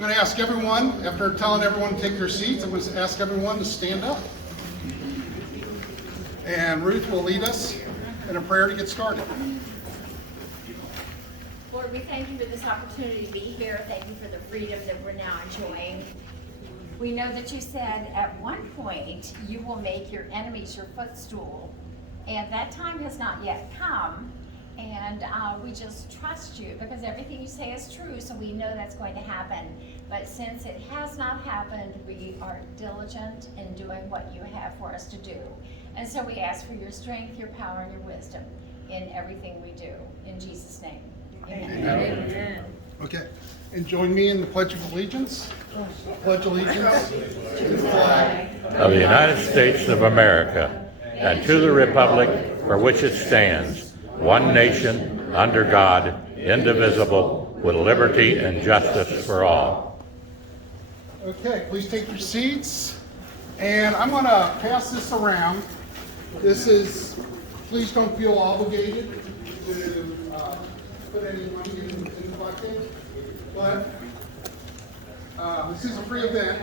I'm going to ask everyone, after telling everyone to take their seats, I'm going to ask everyone to stand up. And Ruth will lead us in a prayer to get started. Lord, we thank you for this opportunity to be here. Thank you for the freedom that we're now enjoying. We know that you said at one point you will make your enemies your footstool, and that time has not yet come. And we just trust you because everything you say is true, so we know that's going to happen. But since it has not happened, we are diligent in doing what you have for us to do. And so we ask for your strength, your power, and your wisdom in everything we do. In Jesus' name, amen. Amen. Okay, and join me in the Pledge of Allegiance. Pledge allegiance to the flag of the United States of America and to the republic for which it stands, one nation, under God, indivisible, with liberty and justice for all. Okay, please take your seats. And I'm going to pass this around. This is, please don't feel obligated to put any money in the bucket. But this is a free event.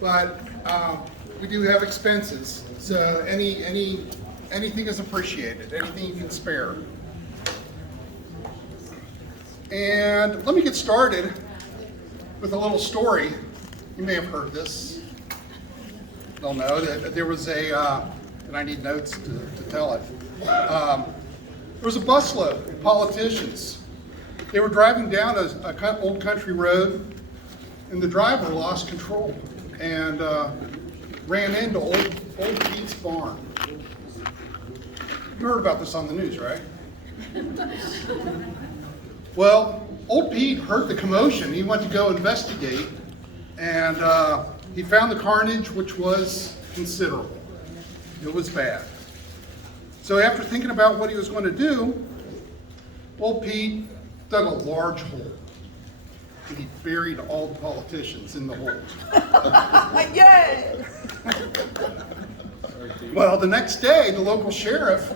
But we do have expenses. So anything is appreciated, anything you can spare. And let me get started with a little story. You may have heard this. They'll know that there was and I need notes to tell it. There was a busload of politicians. They were driving down a old country road, and the driver lost control and ran into old Pete's barn. You heard about this on the news, right? Well, old Pete heard the commotion. He went to go investigate, and he found the carnage, which was considerable. It was bad. So after thinking about what he was going to do, old Pete dug a large hole, and he buried all the politicians in the hole. Yay! Well, the next day, the local sheriff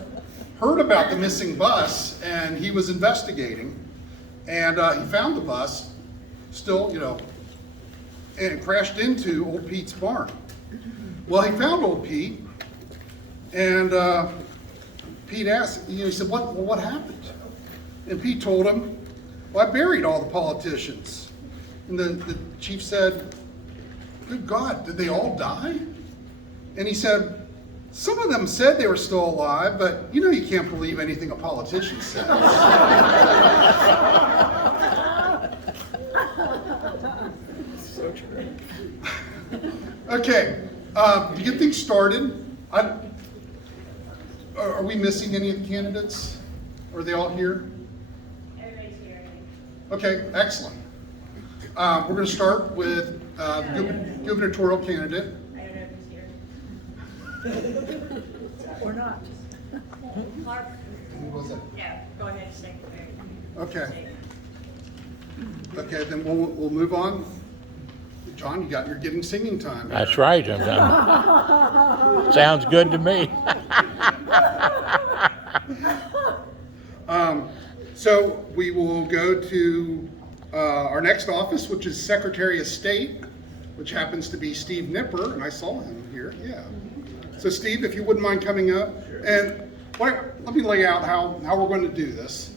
heard about the missing bus, and he was investigating, and he found the bus still, and it crashed into old Pete's barn. Well, he found old Pete, and Pete asked, he said, what happened? And Pete told him, well, I buried all the politicians. And the chief said, good God, did they all die? And he said, some of them said they were still alive, but you can't believe anything a politician says. So true. Okay, to get things started, are we missing any of the candidates? Are they all here? Everybody's here. Okay, excellent. We're going to start with gubernatorial candidate. I don't know if he's here. Or not. Clark? Who was it? Yeah, go ahead, secretary. Okay. Okay, then we'll move on. John, you're getting singing time. That's right. Sounds good to me. So we will go to our next office, which is Secretary of State, which happens to be Steve Nipper, and I saw him here. Yeah. So Steve, if you wouldn't mind coming up, and let me lay out how we're going to do this.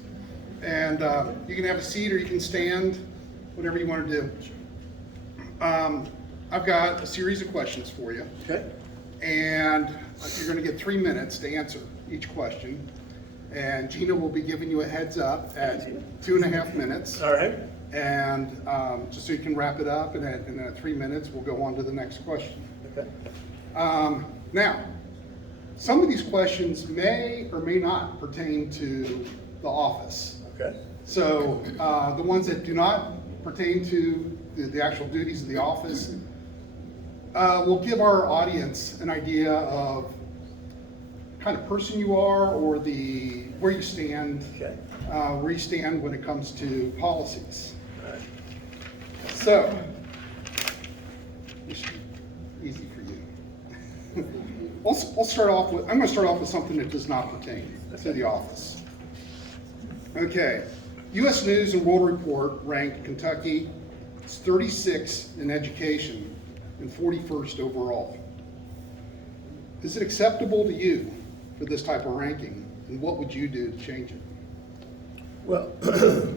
And you can have a seat or you can stand, whatever you want to do. I've got a series of questions for you. Okay. And you're going to get 3 minutes to answer each question. And Gina will be giving you a heads up at 2.5 minutes. All right. And just so you can wrap it up, and at 3 minutes, we'll go on to the next question. Okay. Now, some of these questions may or may not pertain to the office. Okay. So the ones that do not pertain to the actual duties of the office will give our audience an idea of kind of person you are, or where you stand, Okay. where you stand when it comes to policies. All right. So, this should be easy for you. I'm going to start off with something that does not pertain to the office. Okay, U.S. News and World Report ranked Kentucky It's 36 in education and 41st overall. Is it acceptable to you for this type of ranking, and what would you do to change it? Well, let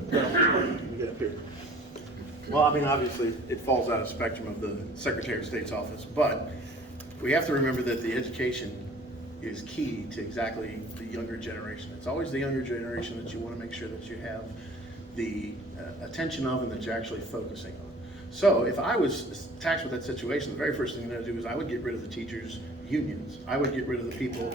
me get up here. Well, I mean, obviously, it falls out of the spectrum of the Secretary of State's office, but we have to remember that the education is key to exactly the younger generation. It's always the younger generation that you want to make sure that you have the attention of and that you're actually focusing on. So if I was taxed with that situation, the very first thing that I'd do is I would get rid of the teachers' unions. I would get rid of the people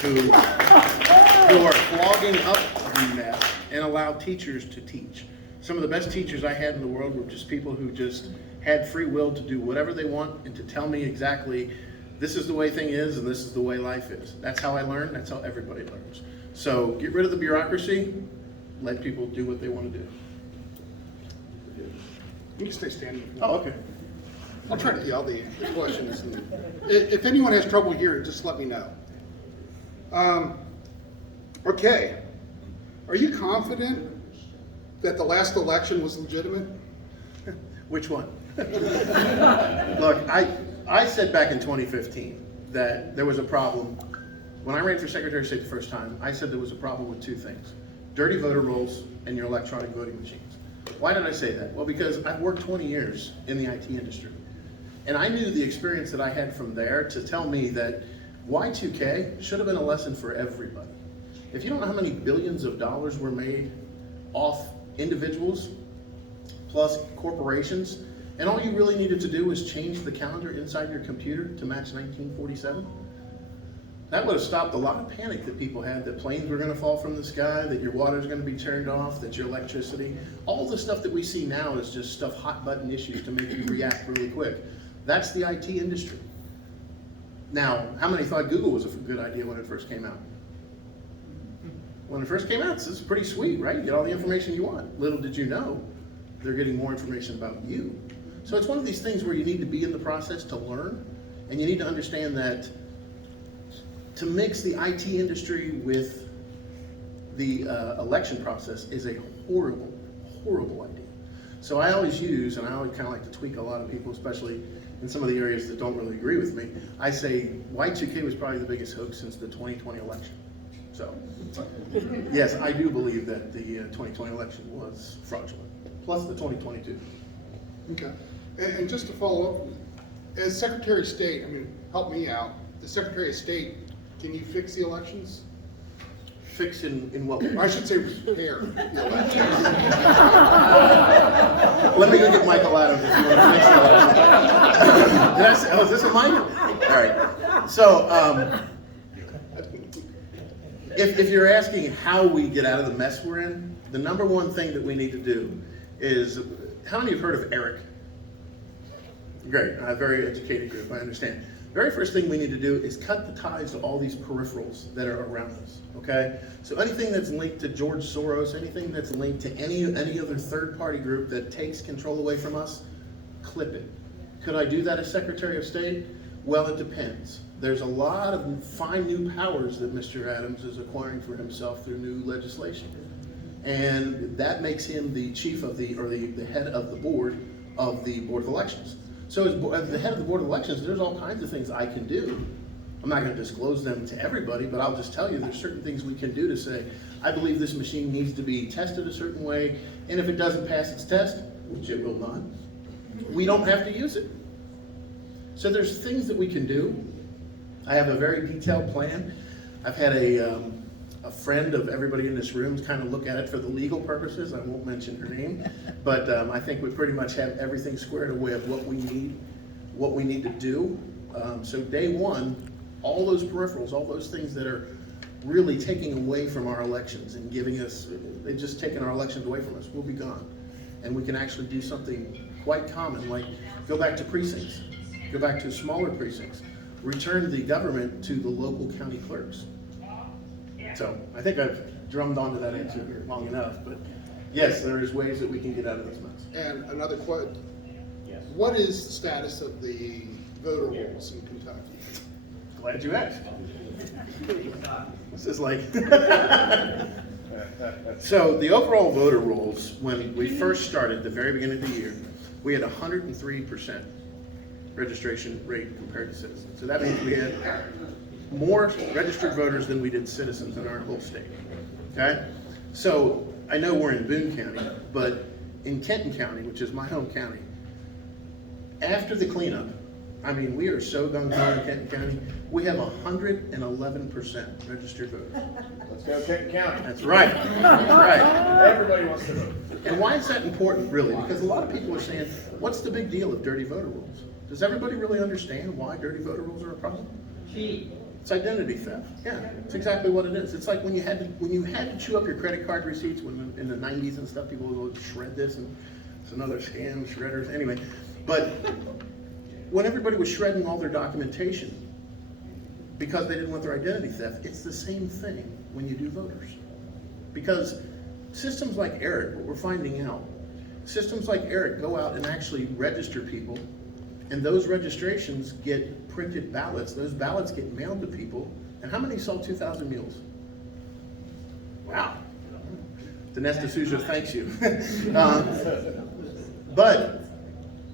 who are clogging up the mess and allow teachers to teach. Some of the best teachers I had in the world were just people who just had free will to do whatever they want and to tell me exactly this is the way thing is and this is the way life is. That's how I learn. That's how everybody learns. So get rid of the bureaucracy. Let people do what they want to do. You can stay standing. Oh, okay. I'll try to yell the questions. If anyone has trouble hearing, just let me know. Okay. Are you confident that the last election was legitimate? Which one? Look, I said back in 2015 that there was a problem. When I ran for Secretary of State the first time, I said there was a problem with two things: dirty voter rolls and your electronic voting machines. Why did I say that? Well, because I've worked 20 years in the IT industry. And I knew the experience that I had from there to tell me that Y2K should have been a lesson for everybody. If you don't know how many billions of dollars were made off individuals plus corporations, and all you really needed to do was change the calendar inside your computer to match 1947, that would have stopped a lot of panic that people had, that planes were going to fall from the sky, that your water is going to be turned off, that your electricity, all the stuff that we see now is just stuff, hot button issues to make you react really quick. That's the IT industry. Now, how many thought Google was a good idea when it first came out? When it first came out, it's pretty sweet, right? You get all the information you want. Little did you know, they're getting more information about you. So it's one of these things where you need to be in the process to learn, and you need to understand that to mix the IT industry with the election process is a horrible, horrible idea. So I always use, and I always kind of like to tweak a lot of people, especially in some of the areas that don't really agree with me, I say Y2K was probably the biggest hoax since the 2020 election. So, yes, I do believe that the 2020 election was fraudulent, plus the 2022. Okay. And just to follow up, as Secretary of State, I mean, help me out. The Secretary of State, can you fix the elections? Fix in what way? I should say repair the elections. Let me go get Michael Adams if you want to fix the election. Did I say, oh, is this a mic? All right. So, if you're asking how we get out of the mess we're in, the number one thing that we need to do is, how many have heard of ERIC? Great, a very educated group, I understand. The very first thing we need to do is cut the ties to all these peripherals that are around us, okay? So anything that's linked to George Soros, anything that's linked to any other third-party group that takes control away from us, clip it. Could I do that as Secretary of State? Well, it depends. There's a lot of fine new powers that Mr. Adams is acquiring for himself through new legislation. And that makes him the chief of the head of the Board of Elections. So as the head of the Board of Elections, there's all kinds of things I can do. I'm not going to disclose them to everybody, but I'll just tell you there's certain things we can do to say, I believe this machine needs to be tested a certain way, and if it doesn't pass its test, which it will not, we don't have to use it. So there's things that we can do. I have a very detailed plan. I've had a friend of everybody in this room kind of look at it for the legal purposes. I won't mention her name, but I think we pretty much have everything squared away of what we need to do. So day one, all those peripherals, all those things that are really taking away from our elections and giving us, they're just taking our elections away from us, will be gone. And we can actually do something quite common, like go back to precincts, go back to smaller precincts, return the government to the local county clerks. So I think I've drummed onto that answer here long enough, but yes, there is ways that we can get out of this mess. And another quote. Yes. What is the status of the voter rolls in Kentucky? Glad you asked. This is like, so the overall voter rolls, when we first started, the very beginning of the year, we had 103% registration rate compared to citizens. So that means we had more registered voters than we did citizens in our whole state, okay? So I know we're in Boone County, but in Kenton County, which is my home county, after the cleanup, I mean, we are so gung-ho in Kenton County, we have 111% registered voters. Let's go Kenton County. That's right, that's right. Everybody wants to vote. And why is that important, really? Because a lot of people are saying, what's the big deal of dirty voter rolls? Does everybody really understand why dirty voter rolls are a problem? It's identity theft. Yeah, it's exactly what it is. It's like when you had to chew up your credit card receipts when in the 90s and stuff, people would shred this, and it's another scam, shredders, anyway. But when everybody was shredding all their documentation because they didn't want their identity theft, it's the same thing when you do voters. Because systems like ERIC, what we're finding out, systems like ERIC go out and actually register people, and those registrations get printed ballots. Those ballots get mailed to people. And how many saw 2,000 mules? Wow. Dinesh D'Souza thanks you. But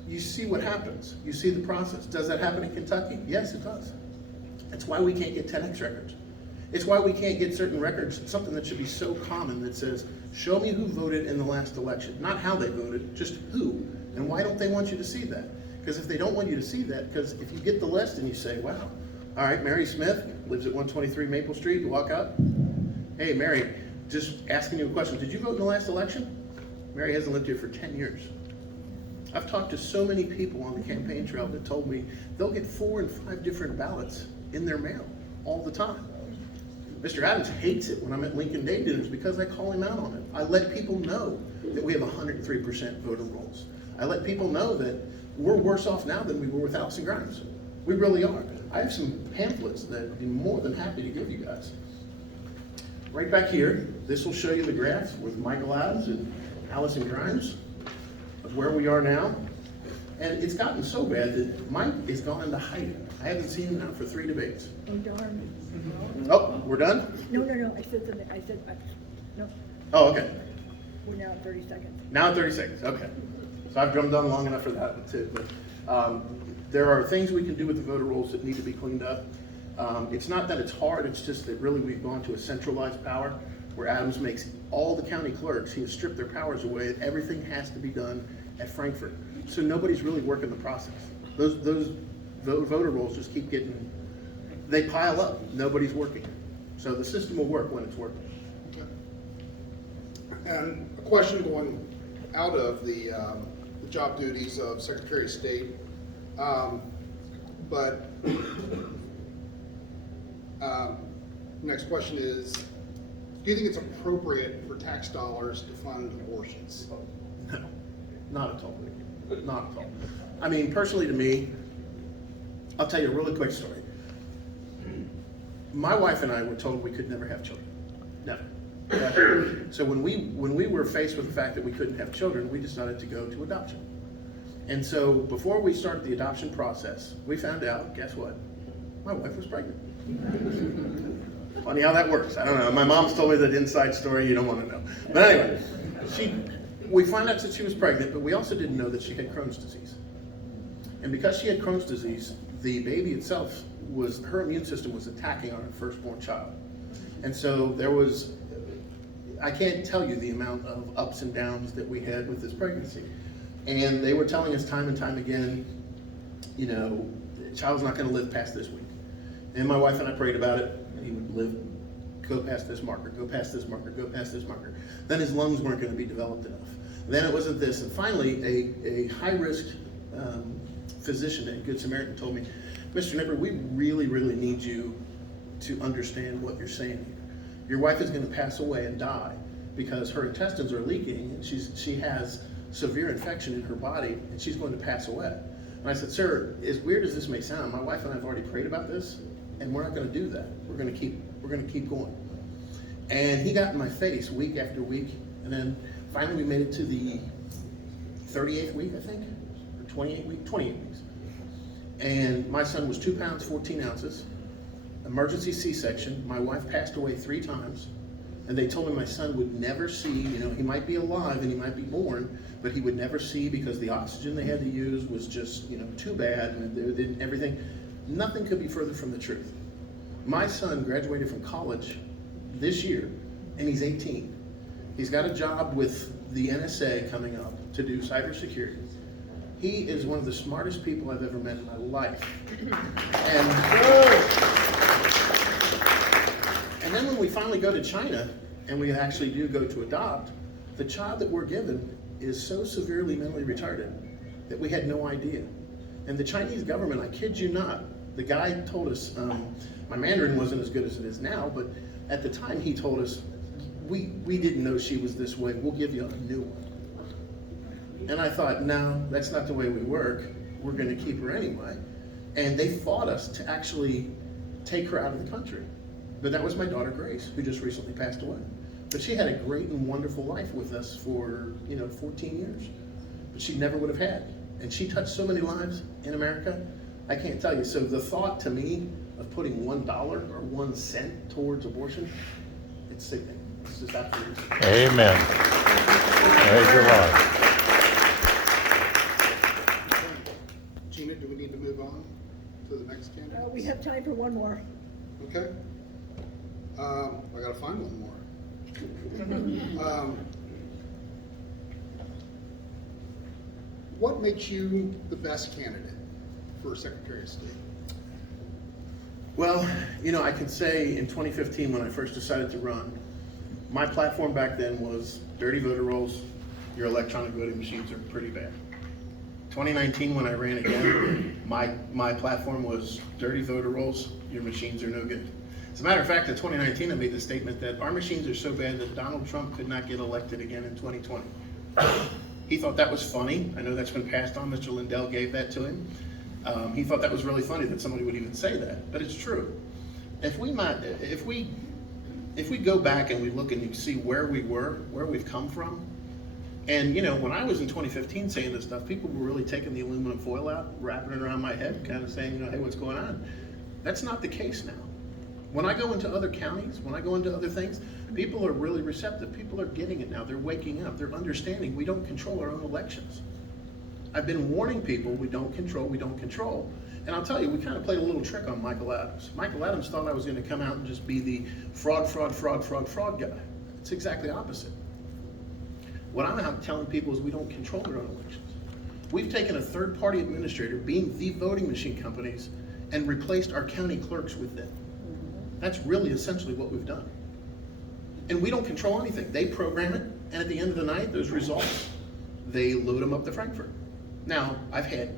you see what happens. You see the process. Does that happen in Kentucky? Yes, it does. That's why we can't get 10X records. It's why we can't get certain records, something that should be so common that says, show me who voted in the last election. Not how they voted, just who. And why don't they want you to see that? Because if they don't want you to see that, because if you get the list and you say, wow, all right, Mary Smith lives at 123 Maple Street, you walk up, hey, Mary, just asking you a question. Did you vote in the last election? Mary hasn't lived here for 10 years. I've talked to so many people on the campaign trail that told me they'll get 4 and 5 different ballots in their mail all the time. Mr. Adams hates it when I'm at Lincoln Day dinners because I call him out on it. I let people know that we have 103% voter rolls. I let people know that we're worse off now than we were with Allison Grimes. We really are. I have some pamphlets that I'd be more than happy to give you guys. Right back here, this will show you the graph with Michael Adams and Allison Grimes of where we are now. And it's gotten so bad that Mike has gone into hiding. I haven't seen him now for 3 debates. Oh, darn. Oh, we're done? No, I said something, no, Oh, okay. we're now at 30 seconds. Now 30 seconds, okay. So I've drummed on long enough for that one too. But there are things we can do with the voter rolls that need to be cleaned up. It's not that it's hard, it's just that really we've gone to a centralized power where Adams makes all the county clerks, he has stripped their powers away, and everything has to be done at Frankfurt. So nobody's really working the process. Those voter rolls just keep getting, they pile up, nobody's working. So the system will work when it's working. And a question going out of the job duties of Secretary of State, but next question is, do you think it's appropriate for tax dollars to fund abortions? No, not at all. Not at all. I mean, personally to me, I'll tell you a really quick story. My wife and I were told we could never have children. Never. Okay? So when we were faced with the fact that we couldn't have children, we decided to go to adoption. And so before we started the adoption process, we found out, guess what? My wife was pregnant. Funny how that works. I don't know. My mom's told me that inside story you don't want to know. But anyway, we found out that she was pregnant, but we also didn't know that she had Crohn's disease. And because she had Crohn's disease, the baby itself her immune system was attacking on her firstborn child. And so there was, I can't tell you the amount of ups and downs that we had with this pregnancy. And they were telling us time and time again, you know, the child's not going to live past this week. And my wife and I prayed about it. He would live, go past this marker, go past this marker, go past this marker. Then his lungs weren't going to be developed enough. Then it wasn't this. And finally, a high-risk physician at Good Samaritan told me, Mr. Nipper, we really, really need you to understand what you're saying here. Your wife is going to pass away and die because her intestines are leaking and she has severe infection in her body and she's going to pass away. And I said, sir, as weird as this may sound, my wife and I have already prayed about this and we're not going to do that. We're going to keep going. And he got in my face week after week, and then finally we made it to the 38th week, I think, or 28 weeks. And my son was 2 pounds, 14 ounces, emergency C-section. My wife passed away 3 times. And they told me my son would never see, he might be alive and he might be born, but he would never see because the oxygen they had to use was just, too bad, and everything. Nothing could be further from the truth. My son graduated from college this year, and he's 18. He's got a job with the NSA coming up to do cybersecurity. He is one of the smartest people I've ever met in my life. And then when we finally go to China, and we actually do go to adopt, the child that we're given is so severely mentally retarded that we had no idea. And the Chinese government, I kid you not, the guy told us, my Mandarin wasn't as good as it is now, but at the time he told us, we didn't know she was this way, we'll give you a new one. And I thought, no, that's not the way we work, we're gonna keep her anyway. And they fought us to actually take her out of the country. But that was my daughter Grace, who just recently passed away. But she had a great and wonderful life with us for 14 years. But she never would have had. And she touched so many lives in America, I can't tell you. So the thought to me of putting $1 or 1 cent towards abortion, it's sickening. It's just absolutely sickening. Amen. Praise the Lord. Gina, do we need to move on to the next candidate? We have time for one more. Okay. I gotta find one more. What makes you the best candidate for Secretary of State? Well, I can say in 2015 when I first decided to run, my platform back then was dirty voter rolls, your electronic voting machines are pretty bad. 2019 when I ran again, my platform was dirty voter rolls, your machines are no good. As a matter of fact, in 2019 I made the statement that our machines are so bad that Donald Trump could not get elected again in 2020. He thought that was funny. I know that's been passed on. Mr. Lindell gave that to him. He thought that was really funny that somebody would even say that, but it's true. If we go back and we look and you see where we were, where we've come from, and when I was in 2015 saying this stuff, people were really taking the aluminum foil out, wrapping it around my head, kind of saying, hey, what's going on? That's not the case now. When I go into other counties, when I go into other things, people are really receptive. People are getting it now. They're waking up. They're understanding we don't control our own elections. I've been warning people we don't control, we don't control. And I'll tell you, we kind of played a little trick on Michael Adams. Michael Adams thought I was going to come out and just be the fraud guy. It's exactly opposite. What I'm out telling people is we don't control our own elections. We've taken a third-party administrator, being the voting machine companies, and replaced our county clerks with them. That's really essentially what we've done. And we don't control anything. They program it, and at the end of the night, those results, they load them up to Frankfurt. Now, I've had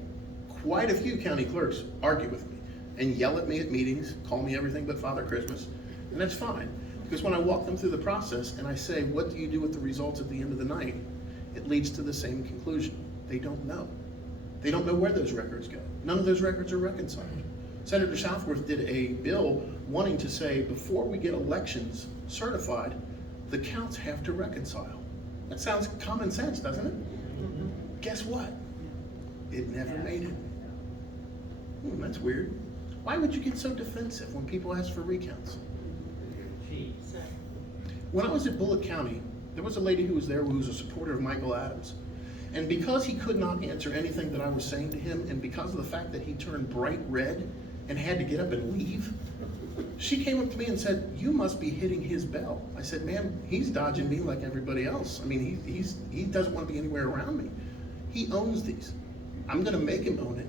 quite a few county clerks argue with me and yell at me at meetings, call me everything but Father Christmas, and that's fine. Because when I walk them through the process and I say, what do you do with the results at the end of the night? It leads to the same conclusion. They don't know. They don't know where those records go. None of those records are reconciled. Senator Southworth did a bill wanting to say, before we get elections certified, the counts have to reconcile. That sounds common sense, doesn't it? Guess what? It never made it. That's weird. Why would you get so defensive when people ask for recounts? When I was at Bullitt County, there was a lady who was there who was a supporter of Michael Adams. And because he could not answer anything that I was saying to him, and because of the fact that he turned bright red and had to get up and leave, she came up to me and said, you must be hitting his bell. I said, ma'am, he's dodging me like everybody else. I mean, he doesn't want to be anywhere around me. He owns these. I'm going to make him own it.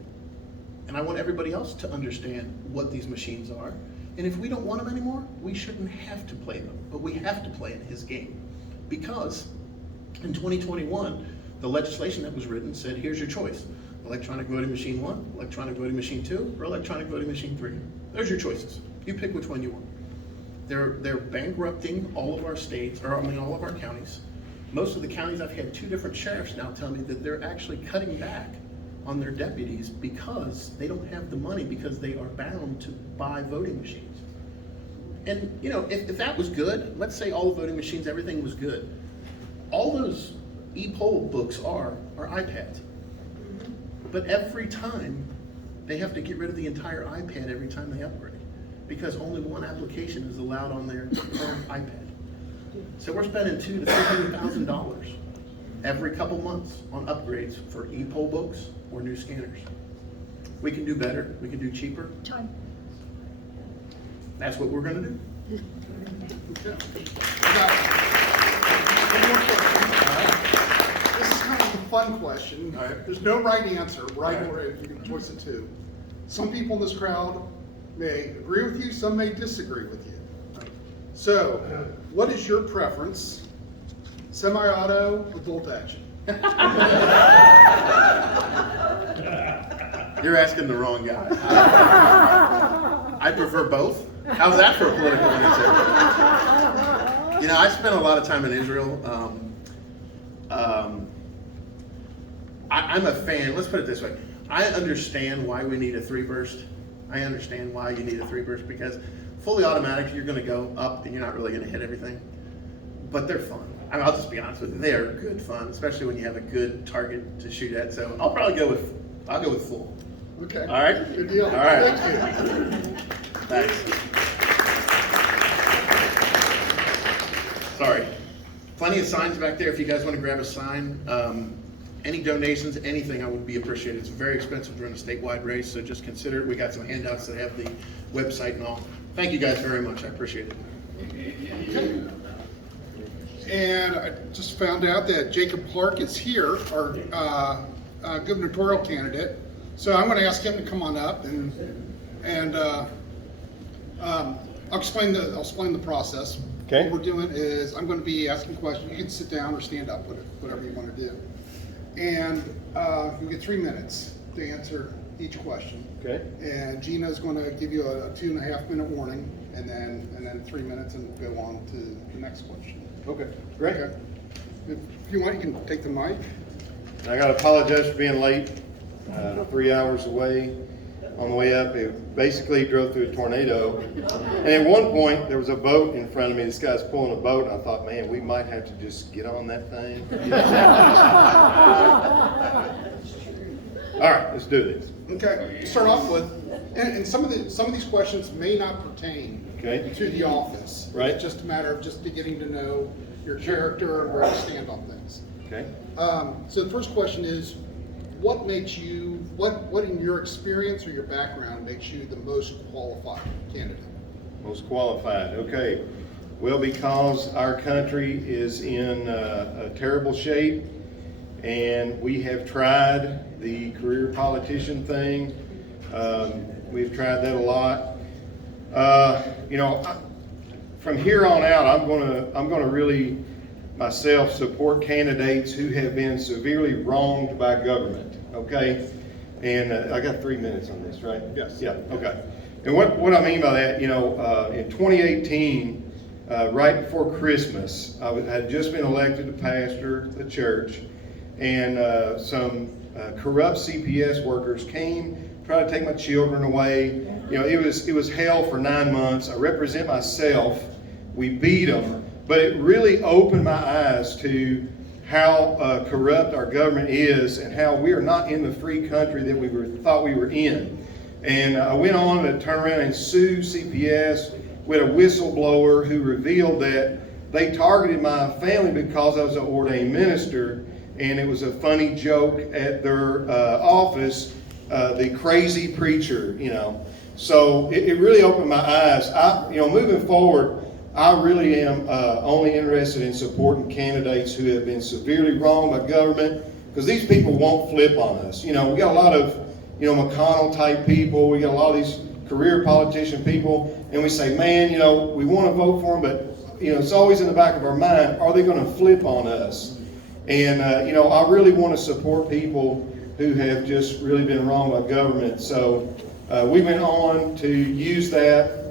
And I want everybody else to understand what these machines are. And if we don't want them anymore, we shouldn't have to play them, but we have to play in his game. Because in 2021, the legislation that was written said, here's your choice. Electronic voting machine 1, electronic voting machine 2, or electronic voting machine 3. There's your choices. You pick which one you want. They're bankrupting all of our states, or I mean all of our counties. Most of the counties, I've had 2 different sheriffs now tell me that they're actually cutting back on their deputies because they don't have the money, because they are bound to buy voting machines. And if that was good, let's say all the voting machines, everything was good. All those e-poll books are iPads. But every time, they have to get rid of the entire iPad every time they upgrade, because only one application is allowed on their current iPad. So we're spending $200,000 to $300,000 every couple months on upgrades for e-poll books or new scanners. We can do better. We can do cheaper. Time. That's what we're going to do. Okay. I got one more question. All right. This is kind of a fun question. All right. There's no right answer, right All or right. you can choice it too. Some people in this crowd may agree with you, some may disagree with you. So, what is your preference? Semi-auto or bolt action? You're asking the wrong guy. I prefer both. How's that for a political answer? You know, I spent a lot of time in Israel. I'm a fan. Let's put it this way. I understand why we need a 3-burst. I understand why you need a 3-burst because fully automatic, you're going to go up and you're not really going to hit everything. But they're fun. I mean, I'll just be honest with you. They are good fun, especially when you have a good target to shoot at. So I'll probably go with full. Okay. All right. Good deal. All right. Thank you. Thanks. Sorry. Plenty of signs back there if you guys want to grab a sign. Any donations, anything, I would be appreciated. It's very expensive to run a statewide race, so just consider it. We got some handouts that have the website and all. Thank you guys very much. I appreciate it. Okay. And I just found out that Jacob Clark is here, our gubernatorial candidate. So I'm going to ask him to come on up and I'll explain the process. Okay. What we're doing is I'm going to be asking questions. You can sit down or stand up, whatever you want to do. And you get 3 minutes to answer each question. Okay. And Gina's going to give you a 2.5-minute warning, and then 3 minutes, and we'll go on to the next question. Okay, great. Okay. If you want, you can take the mic. I gotta apologize for being late, 3 hours away. On the way up, it basically drove through a tornado. And at one point, there was a boat in front of me. This guy's pulling a boat, and I thought, man, we might have to just get on that thing. All right, let's do this. Okay. Start off with, and some of these questions may not pertain Okay. to the office. Right. It's just a matter of just getting to know your character and where you stand on things. Okay. So the first question is, what makes you, what in your experience or your background makes you the most qualified candidate? Most qualified, okay. Well, because our country is in a terrible shape, and we have tried the career politician thing. We've tried that a lot. From here on out, I'm gonna really myself support candidates who have been severely wronged by government. Okay, and I got 3 minutes on this, right? Yes. Yeah. Okay. And what I mean by that, in 2018, right before Christmas, I had just been elected to pastor the church, and some corrupt CPS workers came, tried to take my children away. It was hell for 9 months. I represent myself. We beat them, but it really opened my eyes to how corrupt our government is and how we are not in the free country that we thought we were in. And I went on to turn around and sue CPS with a whistleblower who revealed that they targeted my family because I was an ordained minister, and it was a funny joke at their office, the crazy preacher, So it really opened my eyes. Moving forward, I really am only interested in supporting candidates who have been severely wronged by government, because these people won't flip on us. We got a lot of, McConnell type people. We got a lot of these career politician people, and we say, man, we want to vote for them, but it's always in the back of our mind, are they going to flip on us? And I really want to support people who have just really been wronged by government. So we went on to use that.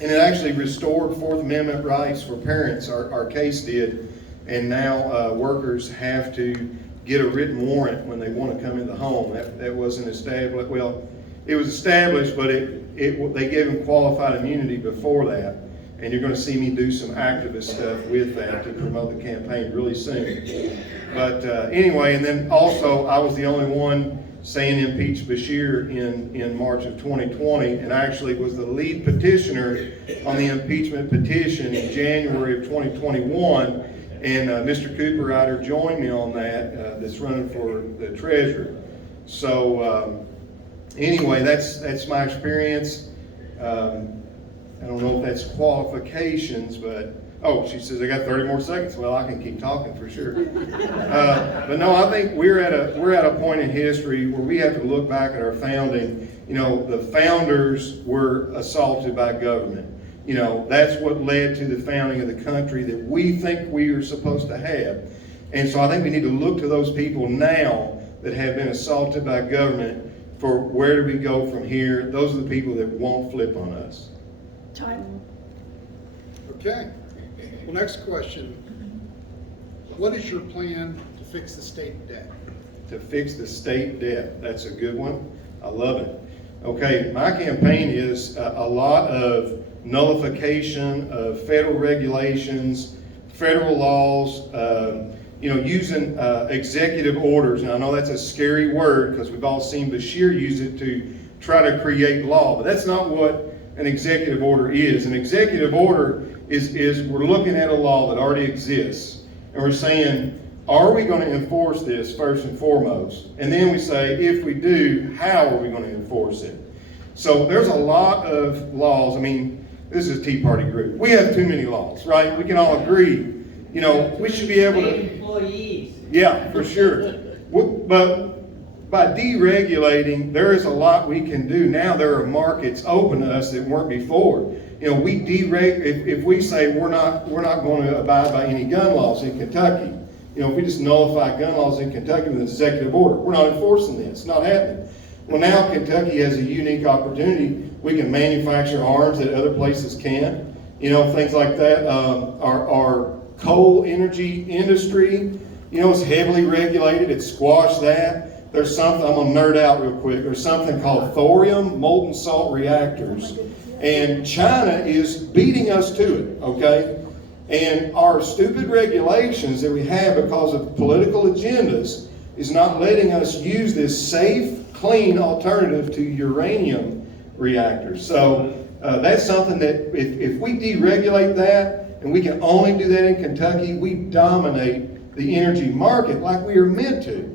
And it actually restored Fourth Amendment rights for parents, our case did. And now workers have to get a written warrant when they want to come in the home. That wasn't established. Well, it was established, but they gave them qualified immunity before that. And you're going to see me do some activist stuff with that to promote the campaign really soon. But anyway, and then also I was the only one saying impeach Bashir in March of 2020, and actually was the lead petitioner on the impeachment petition in January of 2021. And Mr. Cooper Ryder joined me on that, that's running for the treasurer. So anyway, that's my experience. I don't know if that's qualifications, but, oh, she says I got 30 more seconds. Well, I can keep talking for sure. But no, I think we're at a point in history where we have to look back at our founding. You know, the founders were assaulted by government. You know, that's what led to the founding of the country that we think we are supposed to have. And so I think we need to look to those people now that have been assaulted by government for where do we go from here. Those are the people that won't flip on us. Time. Okay. Well, next question. What is your plan to fix the state debt? To fix the state debt. That's a good one. I love it. Okay, my campaign is a lot of nullification of federal regulations, federal laws, using executive orders. Now, I know that's a scary word because we've all seen Bashir use it to try to create law, but that's not what an executive order is. An executive order is we're looking at a law that already exists, and we're saying, are we going to enforce this first and foremost? And then we say, if we do, how are we going to enforce it? So there's a lot of laws. I mean, this is a Tea Party group. We have too many laws, right? We can all agree. You know, we should be able to. Employees. Yeah, for sure. But by deregulating, there is a lot we can do. Now there are markets open to us that weren't before. You know, we if we say we're not going to abide by any gun laws in Kentucky. You know, if we just nullify gun laws in Kentucky with an executive order, we're not enforcing this. It's not happening. Well, now Kentucky has a unique opportunity. We can manufacture arms that other places can't. You know, things like that. Our coal energy industry, you know, is heavily regulated. It's squashed that. There's something, I'm going to nerd out real quick. There's something called thorium molten salt reactors. And China is beating us to it, okay? And our stupid regulations that we have because of political agendas is not letting us use this safe, clean alternative to uranium reactors. So that's something that if we deregulate that, and we can only do that in Kentucky, we dominate the energy market like we are meant to.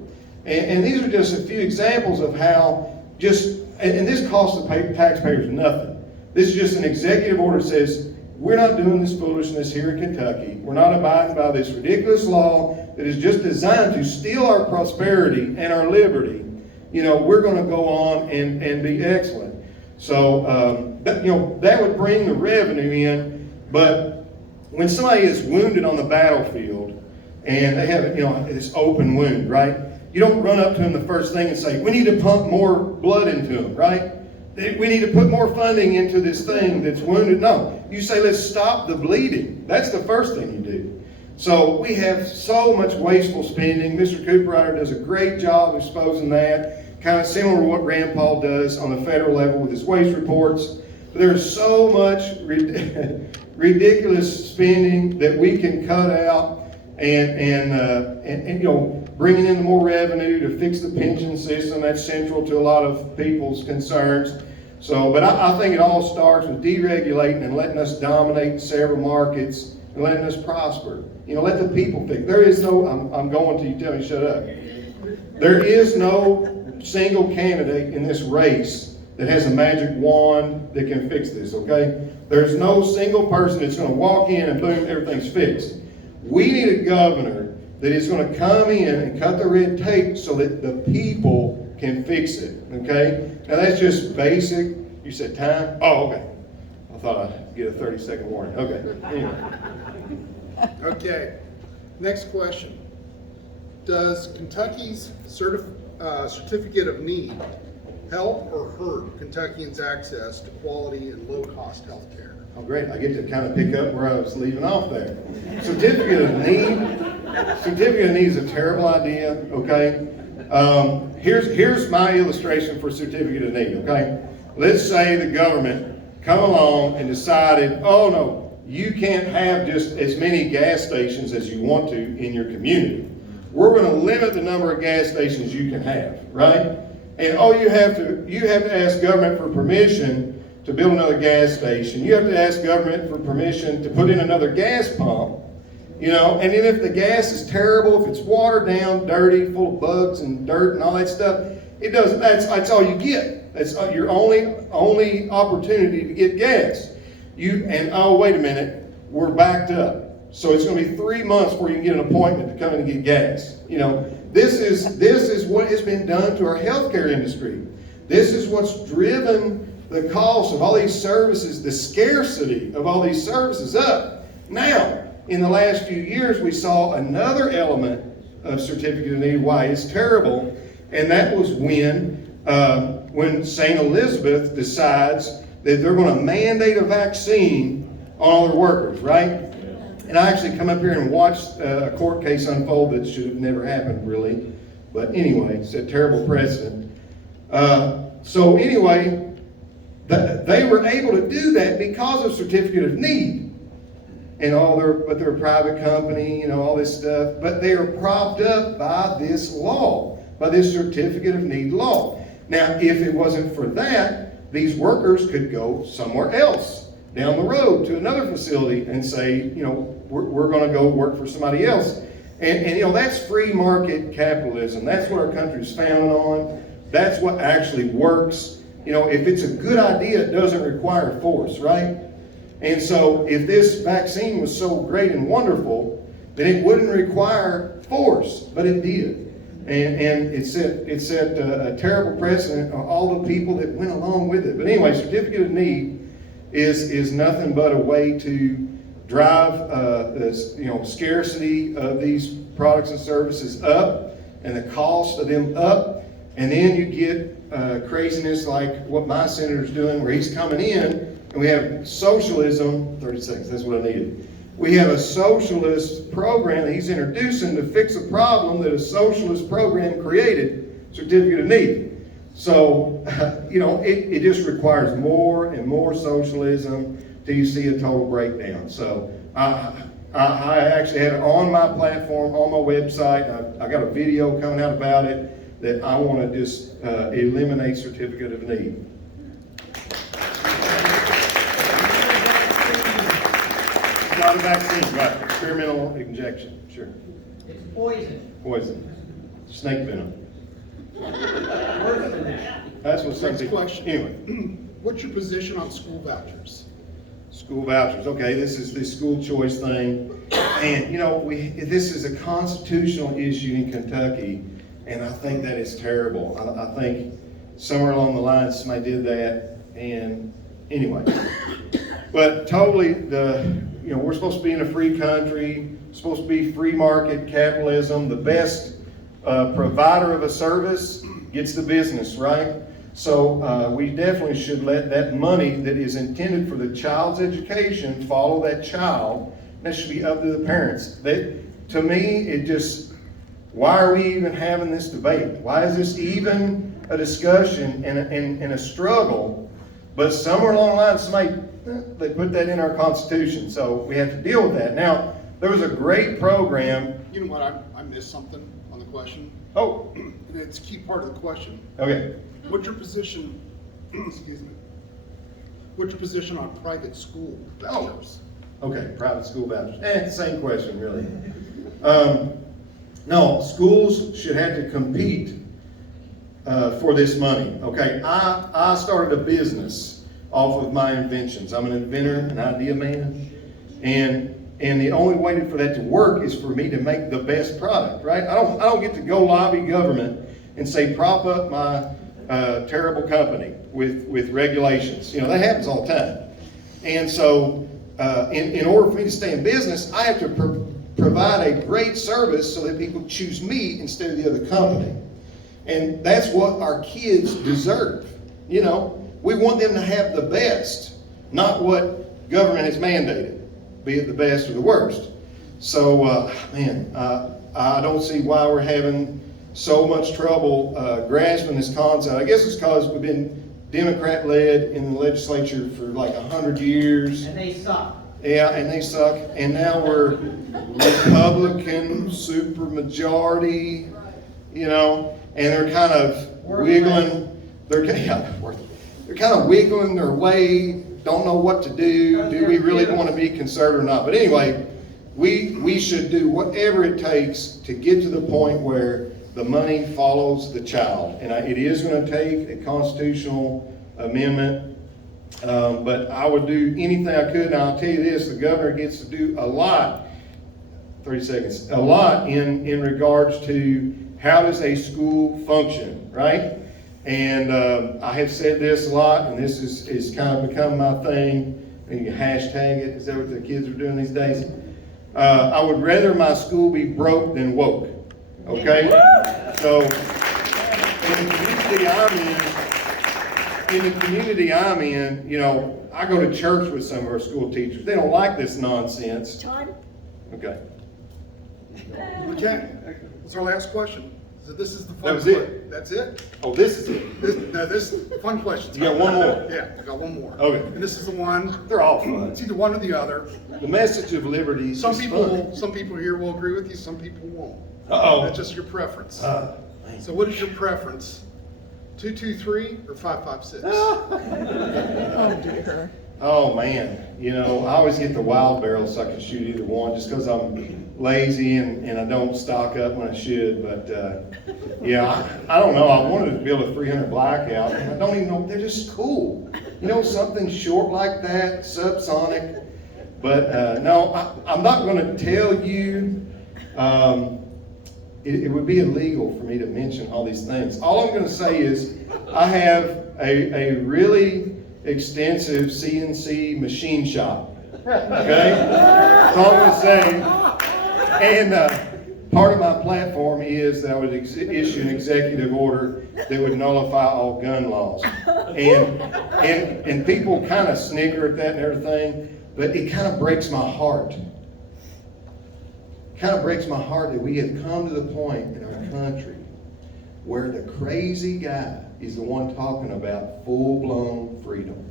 And these are just a few examples of how and this costs the taxpayers nothing. This is just an executive order that says, we're not doing this foolishness here in Kentucky. We're not abiding by this ridiculous law that is just designed to steal our prosperity and our liberty. You know, we're going to go on and be excellent. So, that would bring the revenue in. But when somebody is wounded on the battlefield and they have, this open wound, right? You don't run up to them the first thing and say, we need to pump more blood into them, right? We need to put more funding into this thing that's wounded. No, you say, let's stop the bleeding. That's the first thing you do. So we have so much wasteful spending. Mr. Cooper Ryder does a great job exposing that, kind of similar to what Rand Paul does on the federal level with his waste reports. But there's so much ridiculous spending that we can cut out and bringing in more revenue to fix the pension system. That's central to a lot of people's concerns. So, but I think it all starts with deregulating and letting us dominate several markets and letting us prosper. Let the people think. There is no, I'm going till you tell me to shut up. There is no single candidate in this race that has a magic wand that can fix this, okay? There's no single person that's going to walk in and boom, everything's fixed. We need a governor that is going to come in and cut the red tape so that the people can fix it, okay? Now that's just basic. You said time? Oh, okay. I thought I'd get a 30-second warning. Okay, anyway. Okay, next question. Does Kentucky's certificate of need help or hurt Kentuckians' access to quality and low-cost health care? Oh, great. I get to kind of pick up where I was leaving off there. Certificate of need is a terrible idea, okay? Here's my illustration for certificate of need, okay? Let's say the government come along and decided, oh no, you can't have just as many gas stations as you want to in your community. We're going to limit the number of gas stations you can have, right? And oh, you have to ask government for permission to build another gas station. You have to ask government for permission to put in another gas pump. You know, and then if the gas is terrible, if it's watered down, dirty, full of bugs and dirt and all that stuff, it doesn't. That's all you get. That's your only opportunity to get gas. Oh, wait a minute, we're backed up. So it's going to be 3 months before you can get an appointment to come in and get gas. You know, this is what has been done to our healthcare industry. This is what's driven the cost of all these services, the scarcity of all these services up. Now, in the last few years, we saw another element of certificate of need, why it's terrible, and that was when St. Elizabeth decides that they're going to mandate a vaccine on all their workers, right? And I actually come up here and watched a court case unfold that should have never happened, really. But anyway, it's a terrible precedent. So anyway, they were able to do that because of certificate of need. And but they're a private company, you know, all this stuff. But they are propped up by this law, by this certificate of need law. Now, if it wasn't for that, these workers could go somewhere else down the road to another facility and say, you know, we're going to go work for somebody else. And you know, that's free market capitalism. That's what our country's founded on. That's what actually works. You know, if it's a good idea, it doesn't require force, right? And so if this vaccine was so great and wonderful, then it wouldn't require force, but it did. And it set a terrible precedent on all the people that went along with it. But anyway, certificate of need is nothing but a way to drive the scarcity of these products and services up and the cost of them up. And then you get craziness like what my senator's doing, where he's coming in and we have socialism. 30 seconds, that's what I needed. We have a socialist program that he's introducing to fix a problem that a socialist program created, certificate of need. So, you know, it just requires more and more socialism till you see a total breakdown. So I actually had it on my platform, on my website. I got a video coming out about it that I want to just eliminate certificate of need. Not a vaccine, right? Experimental injection, sure. It's poison. Poison. Snake venom. Worse than that. That's what some Next people. question. Anyway, What's your position on school vouchers? school vouchers. Okay, this is the school choice thing, and you know, this is a constitutional issue in Kentucky, and I think that is terrible. I think somewhere along the line somebody did that, and anyway, but totally we're supposed to be in a free country, supposed to be free market capitalism. The best provider of a service gets the business, right? So we definitely should let that money that is intended for the child's education follow that child. That should be up to the parents. To me, why are we even having this debate? Why is this even a discussion and a struggle? But somewhere along the line, somebody, they put that in our Constitution, so we have to deal with that. Now, there was a great program. You know what, I missed something on the question. Oh, And it's a key part of the question. okay. What's your position, excuse me, what's your position on private school vouchers? Okay, private school vouchers. Same question, really. No, schools should have to compete for this money. Okay, I started a business off of my inventions. I'm an inventor, an idea man, and the only way for that to work is for me to make the best product, right? I don't get to go lobby government and say prop up my terrible company with regulations. You know, that happens all the time. And so in order for me to stay in business, I have to provide a great service so that people choose me instead of the other company. And that's what our kids deserve. You know, we want them to have the best, not what government has mandated, be it the best or the worst. So, I don't see why we're having so much trouble grasping this concept. I guess it's because we've been Democrat-led in the legislature for like 100 years. And they suck. Yeah, and they suck. And now we're Republican supermajority, you know, and they're kind of wiggling. They're kind of wiggling their way. Don't know what to do. Do we really want to be conservative or not? But anyway, we should do whatever it takes to get to the point where the money follows the child. And it is going to take a constitutional amendment, but I would do anything I could. And I'll tell you this, the governor gets to do a lot, 30 seconds, a lot in regards to how does a school function, right? And I have said this a lot, and this is kind of become my thing. And you hashtag it. Is that what the kids are doing these days? I would rather my school be broke than woke. Okay? So, in the community I'm in, you know, I go to church with some of our school teachers. They don't like this nonsense. Time? Okay. Okay, that's our last question. So this is the fun That was que- it? That's it? Oh, this is it. This fun question. You got one more? Yeah, I got one more. Okay. And this is the one, They're all fun. it's either one or the other. The message of liberty is Some fun. people here will agree with you, some people won't. Uh-oh. That's just your preference. Man. So what is your preference? 223 or 556? Oh, dear. Oh man, you know, I always get the wild barrel so I can shoot either one just because I'm lazy and I don't stock up when I should. But yeah, I don't know. I wanted to build a 300 blackout and I don't even know. They're just cool. You know, something short like that, subsonic. But no, I'm not going to tell you. It would be illegal for me to mention all these things. All I'm going to say is I have a really extensive CNC machine shop. Okay? That's all I'm going to say. And part of my platform is that I would issue an executive order that would nullify all gun laws. And people kind of snicker at that and everything, but it kind of breaks my heart. Kind of breaks my heart that we have come to the point in our country where the crazy guy is the one talking about full-blown freedom.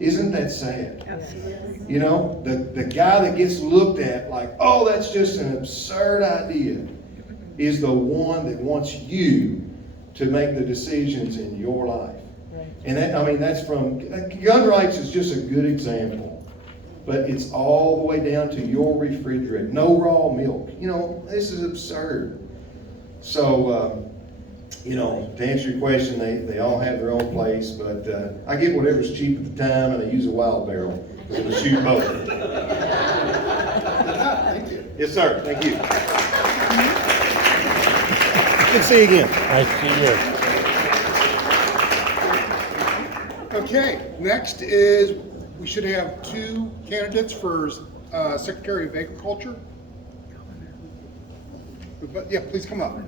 Isn't that sad? Absolutely. You know, the guy that gets looked at like, oh, that's just an absurd idea, is the one that wants you to make the decisions in your life. And that, I mean, that's from, gun rights is just a good example. But it's all the way down to your refrigerator. No raw milk. You know, this is absurd. So, you know, to answer your question, they all have their own place. But I get whatever's cheap at the time, and I use a wild barrel. So to shoot both. Thank you. Yes, sir. Thank you. Good to see you again. Nice to see you. Okay, next is, we should have 2 candidates for Secretary of Agriculture. But yeah, please come up.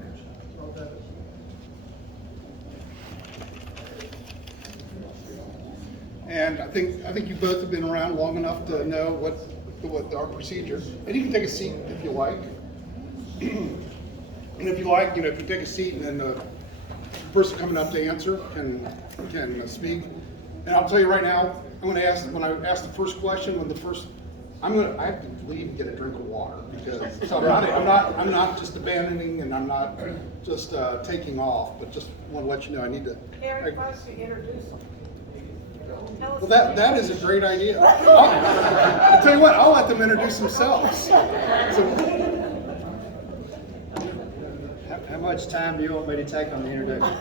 And I think you both have been around long enough to know what our procedure. And you can take a seat if you like. And if you like, you know, if you take a seat and then the person coming up to answer can speak. And I'll tell you right now, I'm going to ask, when I ask the first question, I have to leave and get a drink of water because so I'm not just abandoning and I'm not just taking off, but just want to let you know I need to. Eric wants to introduce them. Well, that is a great idea. I'll tell you what, I'll let them introduce themselves. So, How much time do you want me to take on the introduction?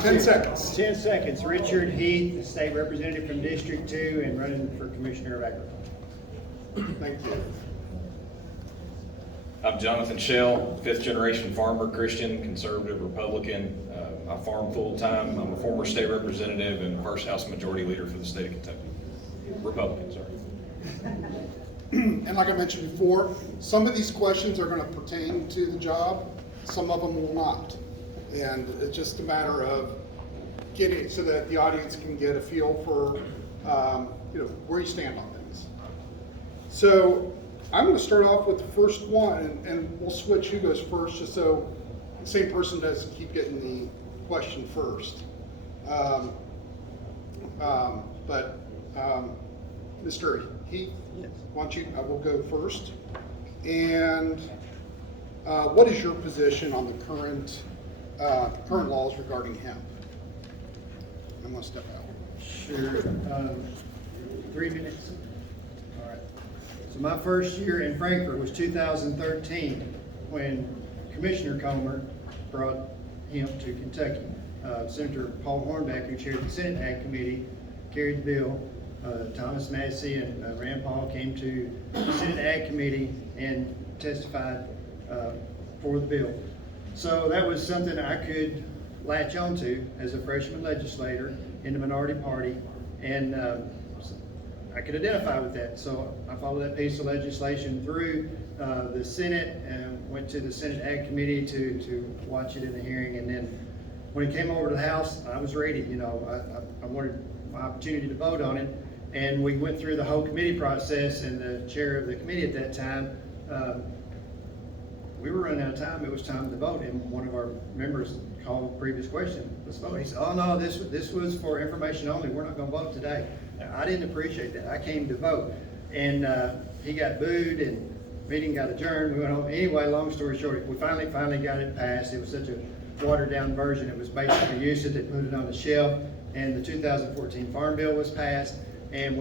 10 seconds. 10 seconds. Richard Heath, State Representative from District 2 and running for Commissioner of Agriculture. Thank you. I'm Jonathan Shell, 5th generation farmer, Christian, conservative, Republican. I farm full-time. I'm a former state representative and first House Majority Leader for the state of Kentucky. Republican, sorry. And like I mentioned before, some of these questions are going to pertain to the job, some of them will not. And it's just a matter of getting it so that the audience can get a feel for you know, where you stand on things. So I'm going to start off with the first one, and we'll switch who goes first, just so the same person doesn't keep getting the question first. Mr. Heath, why don't you, I will go first. And what is your position on the current current laws regarding hemp. I'm gonna step out. Sure. 3 minutes. All right. So my first year in Frankfurt was 2013 when Commissioner Comer brought hemp to Kentucky. Senator Paul Hornback, who chaired the Senate Ag Committee, carried the bill. Thomas Massey and Rand Paul came to the Senate Ag Committee and testified for the bill. So that was something I could latch onto as a freshman legislator in the minority party, and I could identify with that. So I followed that piece of legislation through the Senate and went to the Senate Ag Committee to watch it in the hearing, and then when it came over to the House, I was ready. You know, I wanted my opportunity to vote on it, and we went through the whole committee process, and the chair of the committee at that time, we were running out of time. It was time to vote, and one of our members called the previous question. Let's vote. He said, "Oh no, this was for information only. We're not going to vote today." I didn't appreciate that. I came to vote, and he got booed, and meeting got adjourned. We went home. Anyway, long story short, we finally got it passed. It was such a watered down version. It was basically usage. They put it on the shelf, and the 2014 Farm Bill was passed, and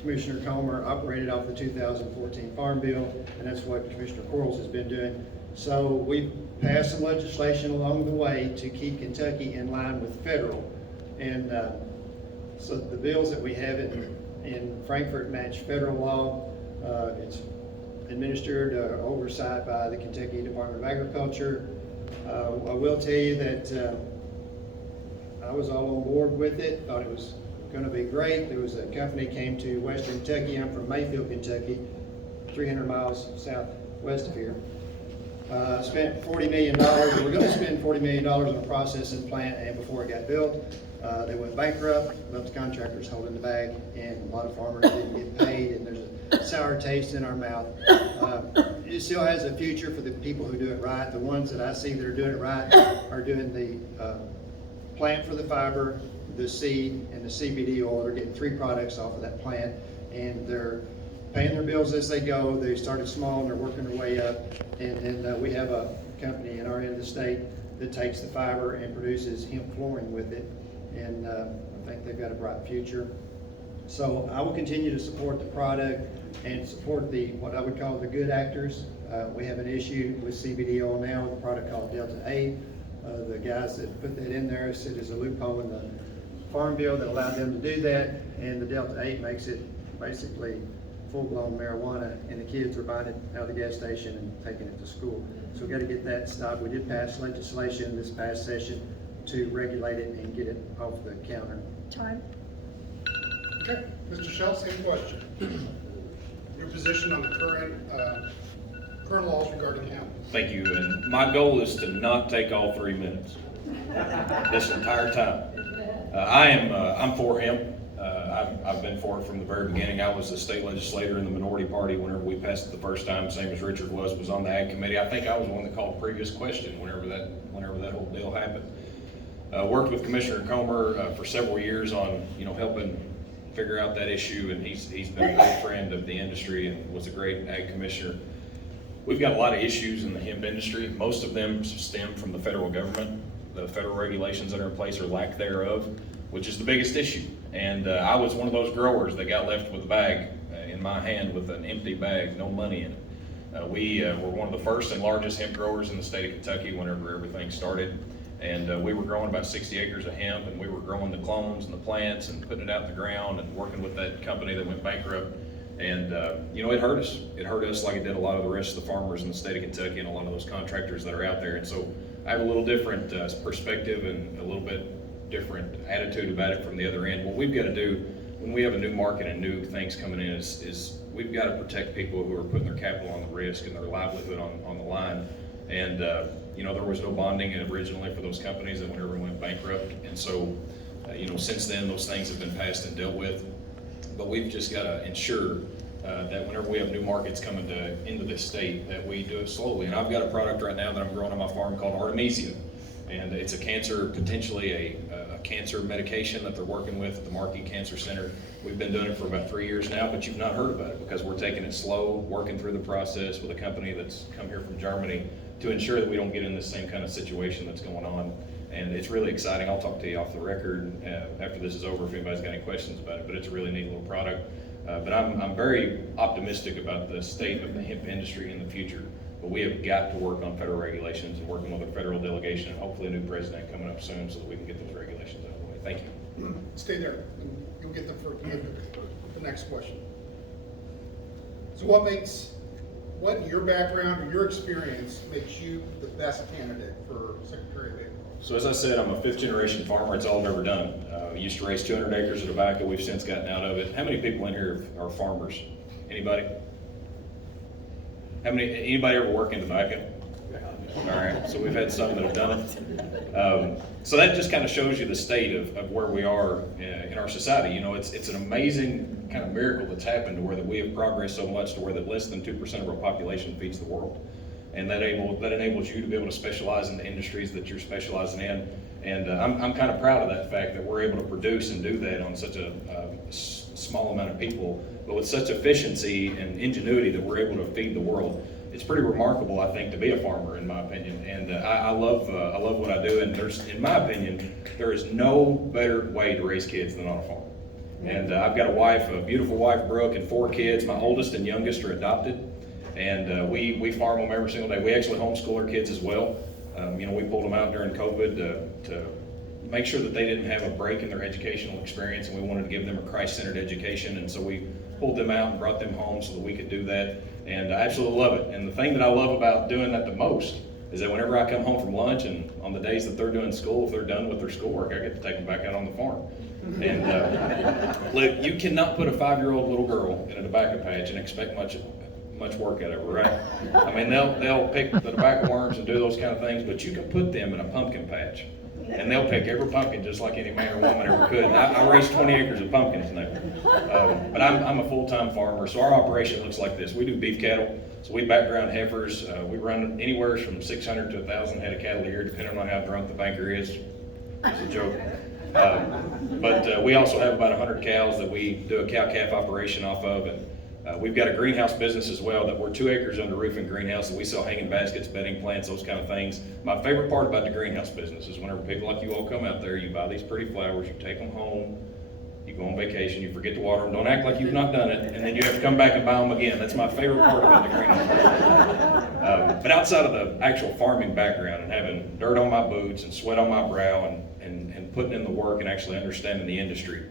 Commissioner Comer operated off the 2014 Farm Bill, and that's what Commissioner Quarles has been doing. So we passed some legislation along the way to keep Kentucky in line with federal, and so the bills that we have in Frankfurt match federal law. It's administered oversight by the Kentucky Department of Agriculture. I will tell you that I was all on board with it, thought it was going to be great. There was a company came to Western Kentucky. I'm from Mayfield, Kentucky, 300 miles southwest of here. Spent $40 million. We're going to spend $40 million on a processing plant, and before it got built, they went bankrupt. Left the contractors holding the bag, and a lot of farmers didn't get paid, and there's a sour taste in our mouth. It still has a future for the people who do it right. The ones that I see that are doing it right are doing the plant for the fiber, the seed, and the CBD oil. They're getting 3 products off of that plant, and they're paying their bills as they go. They started small and they're working their way up. And we have a company in our end of the state that takes the fiber and produces hemp flooring with it. And I think they've got a bright future. So I will continue to support the product and support what I would call the good actors. We have an issue with CBD oil now with a product called Delta 8. The guys that put that in there said there's a loophole in the Farm Bill that allowed them to do that, and the Delta 8 makes it basically full-blown marijuana, and the kids are buying it out of the gas station and taking it to school. So we've got to get that stopped. We did pass legislation this past session to regulate it and get it off the counter. Time. Okay, Mr. Shell, same question. Your position on the current laws regarding hemp. Thank you, and my goal is to not take all 3 minutes this entire time. I'm for hemp. I've been for it from the very beginning. I was a state legislator in the minority party whenever we passed it the first time, same as Richard was on the Ag Committee. I think I was the one that called the previous question whenever that whole deal happened. Worked with Commissioner Comer for several years on helping figure out that issue, and he's been a great friend of the industry and was a great Ag Commissioner. We've got a lot of issues in the hemp industry. Most of them stem from the federal government, the federal regulations that are in place or lack thereof, which is the biggest issue. And I was one of those growers that got left with a bag in my hand with an empty bag, no money in it. We were one of the first and largest hemp growers in the state of Kentucky whenever everything started. And we were growing about 60 acres of hemp, and we were growing the clones and the plants and putting it out in the ground and working with that company that went bankrupt. And it hurt us. It hurt us like it did a lot of the rest of the farmers in the state of Kentucky and a lot of those contractors that are out there. And so I have a little different perspective and a little bit different attitude about it from the other end. What we've got to do when we have a new market and new things coming in is we've got to protect people who are putting their capital on the risk and their livelihood on the line. And there was no bonding originally for those companies that whenever went bankrupt. And so since then those things have been passed and dealt with. But we've just got to ensure that whenever we have new markets coming into this state, that we do it slowly. And I've got a product right now that I'm growing on my farm called Artemisia, and it's potentially a cancer medication that they're working with at the Markey Cancer Center. We've been doing it for about 3 years now, but you've not heard about it because we're taking it slow, working through the process with a company that's come here from Germany to ensure that we don't get in this same kind of situation that's going on. And it's really exciting. I'll talk to you off the record after this is over if anybody's got any questions about it, but it's a really neat little product. But I'm very optimistic about the state of the hemp industry in the future. But we have got to work on federal regulations and working with a federal delegation and hopefully a new president coming up soon so that we can get those regulations out of the way. Thank you. Stay there, and you'll get the next question. So what in your background or your experience makes you the best candidate for Secretary of Agriculture? So as I said, I'm a 5th generation farmer. It's all I've ever done. Used to raise 200 acres of tobacco. We've since gotten out of it. How many people in here are farmers? Anybody? Anybody ever work in tobacco? All right, so we've had some that have done it. So that just kind of shows you the state of where we are in our society. You know, it's an amazing kind of miracle that's happened to where that we have progressed so much to where that less than 2% of our population feeds the world. And that enables you to be able to specialize in the industries that you're specializing in. And I'm kind of proud of that fact that we're able to produce and do that on such a small amount of people, but with such efficiency and ingenuity that we're able to feed the world. It's pretty remarkable, I think, to be a farmer, in my opinion. And I love what I do. And in my opinion, there is no better way to raise kids than on a farm. And I've got a beautiful wife, Brooke, and 4 kids. My oldest and youngest are adopted. And we farm them every single day. We actually homeschool our kids as well. We pulled them out during COVID to make sure that they didn't have a break in their educational experience, and we wanted to give them a Christ-centered education. And so we pulled them out and brought them home so that we could do that. And I absolutely love it. And the thing that I love about doing that the most is that whenever I come home from lunch and on the days that they're doing school, if they're done with their schoolwork, I get to take them back out on the farm. And look, you cannot put a 5-year-old little girl in a tobacco patch and expect much work out of her, right? I mean, they'll pick the tobacco worms and do those kind of things, but you can put them in a pumpkin patch, and they'll pick every pumpkin just like any man or woman ever could. And I raised 20 acres of pumpkins now. But I'm a full-time farmer, so our operation looks like this. We do beef cattle, so we background heifers. We run anywhere from 600 to 1,000 head of cattle a year, depending on how drunk the banker is. It's a joke. But we also have about 100 cows that we do a cow-calf operation off of, and we've got a greenhouse business as well that we're 2 acres under roof and greenhouse, and we sell hanging baskets, bedding plants, those kind of things. My favorite part about the greenhouse business is whenever people like you all come out there, you buy these pretty flowers, you take them home, you go on vacation, you forget to water them, don't act like you've not done it, and then you have to come back and buy them again. That's my favorite part about the greenhouse. But outside of the actual farming background and having dirt on my boots and sweat on my brow and putting in the work and actually understanding the industry,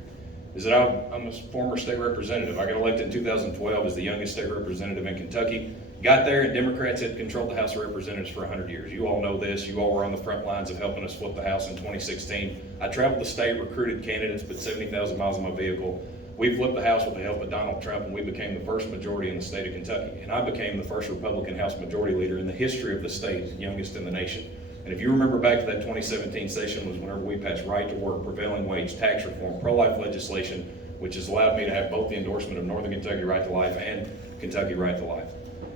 is that I'm a former state representative. I got elected in 2012 as the youngest state representative in Kentucky. Got there and Democrats had controlled the House of Representatives for 100 years. You all know this. You all were on the front lines of helping us flip the House in 2016. I traveled the state, recruited candidates, put 70,000 miles on my vehicle. We flipped the House with the help of Donald Trump, and we became the first majority in the state of Kentucky. And I became the first Republican House Majority Leader in the history of the state, youngest in the nation. And if you remember back to that 2017 session was whenever we passed right to work, prevailing wage, tax reform, pro-life legislation, which has allowed me to have both the endorsement of Northern Kentucky Right to Life and Kentucky Right to Life.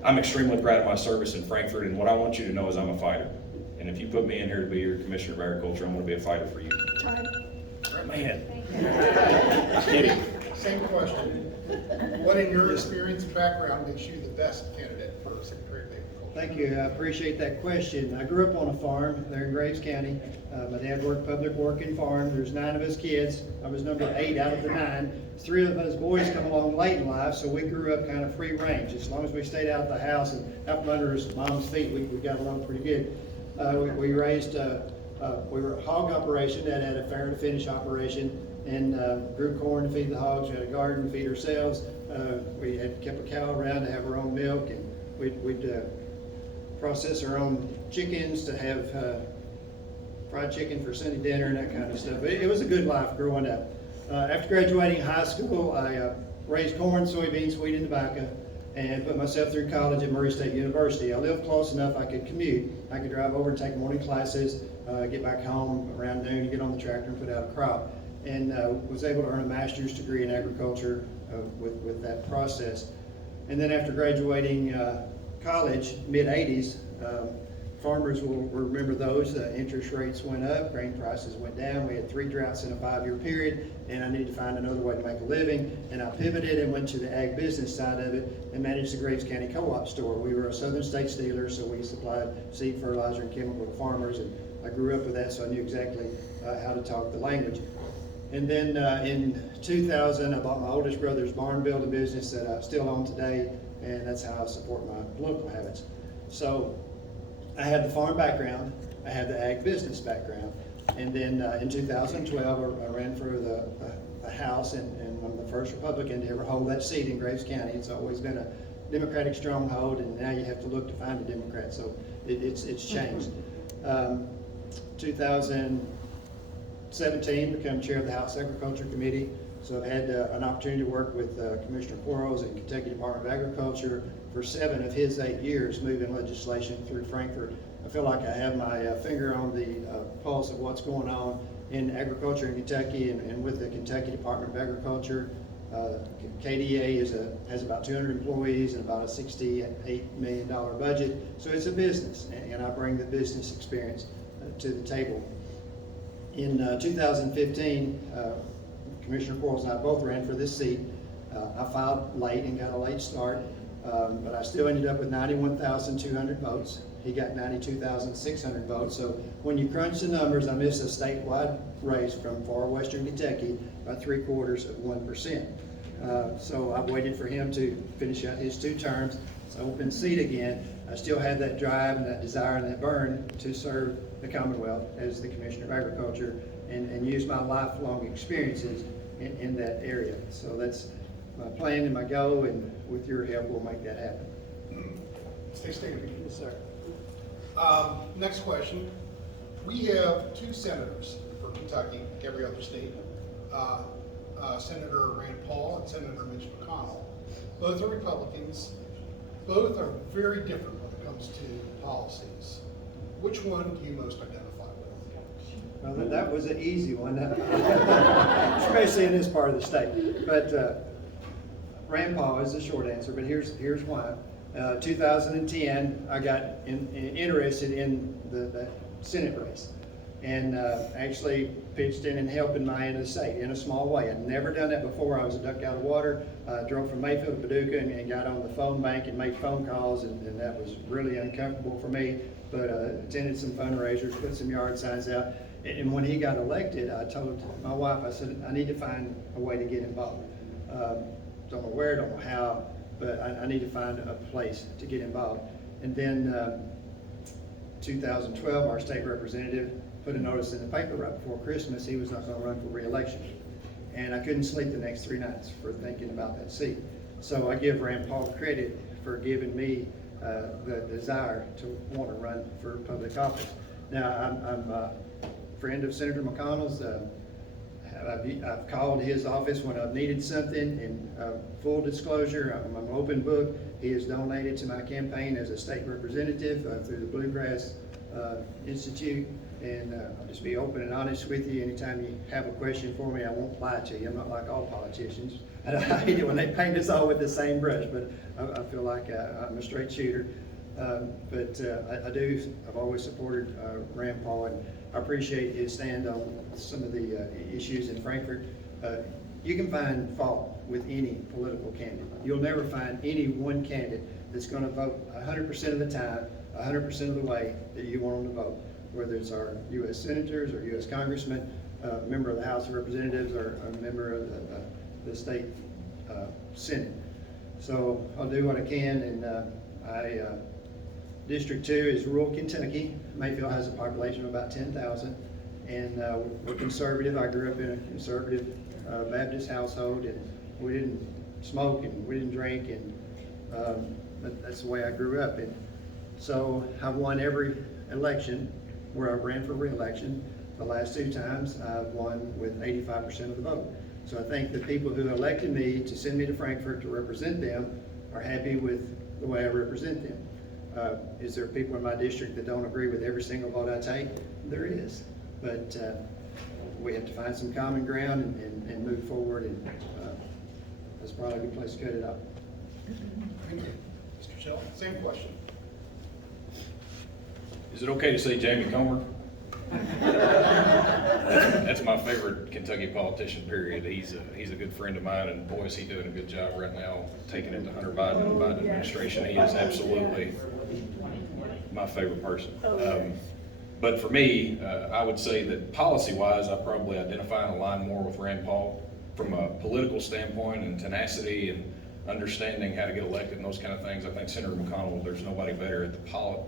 I'm extremely proud of my service in Frankfurt, and what I want you to know is I'm a fighter. And if you put me in here to be your Commissioner of Agriculture, I'm going to be a fighter for you. Time. Man. Just kidding. Same question. What in your experience and background makes you the best candidate for Secretary of Agriculture? Thank you. I appreciate that question. I grew up on a farm there in Graves County. My dad worked public working farm. There's 9 of us kids. I was number 8 out of the 9. 3 of us boys come along late in life, so we grew up kind of free range. As long as we stayed out of the house and out from under his mom's feet, we got along pretty good. We raised, we were a hog operation that had a fair to finish operation, and grew corn to feed the hogs. We had a garden to feed ourselves. We had kept a cow around to have our own milk, and we'd process our own chickens to have fried chicken for Sunday dinner and that kind of stuff. It was a good life growing up. After graduating high school, I raised corn, soybeans, wheat, and tobacco, and put myself through college at Murray State University. I lived close enough I could commute. I could drive over and take morning classes, get back home around noon, get on the tractor and put out a crop, and was able to earn a master's degree in agriculture with that process. And then after graduating college, mid-80s, Farmers will remember those. Interest rates went up, grain prices went down. We had 3 droughts in a 5-year period, and I needed to find another way to make a living. And I pivoted and went to the ag business side of it and managed the Graves County Co-op store. We were a Southern States dealer, so we supplied seed, fertilizer, and chemical to farmers. And I grew up with that, so I knew exactly how to talk the language. And then in 2000, I bought my oldest brother's barn building business that I still own today, and that's how I support my political habits. So I had the farm background, I had the ag business background, and then in 2012 I ran for the House and I'm the first Republican to ever hold that seat in Graves County. It's always been a Democratic stronghold, and now you have to look to find a Democrat, so it's changed. 2017, become chair of the House Agriculture Committee, so I've had an opportunity to work with Commissioner Quarles and Kentucky Department of Agriculture for 7 of his 8 years moving legislation through Frankfort. I feel like I have my finger on the pulse of what's going on in agriculture in Kentucky and with the Kentucky Department of Agriculture. KDA has about 200 employees and about a $68 million budget, so it's a business, and I bring the business experience to the table. In 2015, Commissioner Quarles and I both ran for this seat. I filed late and got a late start. But I still ended up with 91,200 votes. He got 92,600 votes. So when you crunch the numbers, I missed a statewide race from far western Kentucky by 0.75%. So I waited for him to finish out his 2 terms. It's an open seat again. I still had that drive and that desire and that burn to serve the Commonwealth as the Commissioner of Agriculture and use my lifelong experiences in that area. So that's my plan and my goal, and with your help, we'll make that happen. Stay standing. Yes, sir. Next question. We have 2 senators for Kentucky, every other state. Senator Rand Paul and Senator Mitch McConnell. Both are Republicans. Both are very different when it comes to policies. Which one do you most identify with? Well, that was an easy one, especially in this part of the state. But Rand Paul is the short answer, but here's why. 2010, I got interested in the Senate race, and actually pitched in and helped in my end of the state in a small way. I'd never done that before. I was a duck out of water. Drove from Mayfield to Paducah and got on the phone bank and made phone calls, and that was really uncomfortable for me. But attended some fundraisers, put some yard signs out. And when he got elected, I told my wife, I said, I need to find a way to get involved. Don't know where, don't know how, but I need to find a place to get involved. And then 2012, our state representative put a notice in the paper right before Christmas he was not going to run for re-election. And I couldn't sleep the next 3 nights for thinking about that seat. So I give Rand Paul credit for giving me the desire to want to run for public office. Now, I'm a friend of Senator McConnell's. I've called his office when I've needed something, and full disclosure, I'm an open book. He has donated to my campaign as a state representative through the Bluegrass Institute, and I'll just be open and honest with you. Anytime you have a question for me, I won't lie to you. I'm not like all politicians. I hate it when they paint us all with the same brush, but I feel like I'm a straight shooter. I've always supported Rand Paul, and I appreciate his stand on some of the issues in Frankfort. You can find fault with any political candidate. You'll never find any one candidate that's going to vote 100% of the time, 100% of the way that you want them to vote, whether it's our U.S. senators or U.S. congressmen, a member of the House of Representatives, or a member of the state Senate. So I'll do what I can, and District 2 is rural Kentucky. Mayfield has a population of about 10,000, and we're conservative. I grew up in a conservative Baptist household, and we didn't smoke and we didn't drink, and that's the way I grew up. And so I've won every election where I ran for re-election. The last 2 times I've won with 85% of the vote. So I think the people who elected me to send me to Frankfort to represent them are happy with the way I represent them. Is there people in my district that don't agree with every single vote I take? There is, but we have to find some common ground and move forward, and that's probably a good place to cut it off. Thank you. Mr. Shell, same question. Is it okay to say Jamie Comer? That's my favorite Kentucky politician, period. He's a good friend of mine, and boy, is he doing a good job right now, taking it to Hunter Biden and the Biden administration. He is absolutely my favorite person. But for me, I would say that policy-wise, I probably identify and align more with Rand Paul from a political standpoint and tenacity and understanding how to get elected and those kind of things. I think Senator McConnell, there's nobody better at the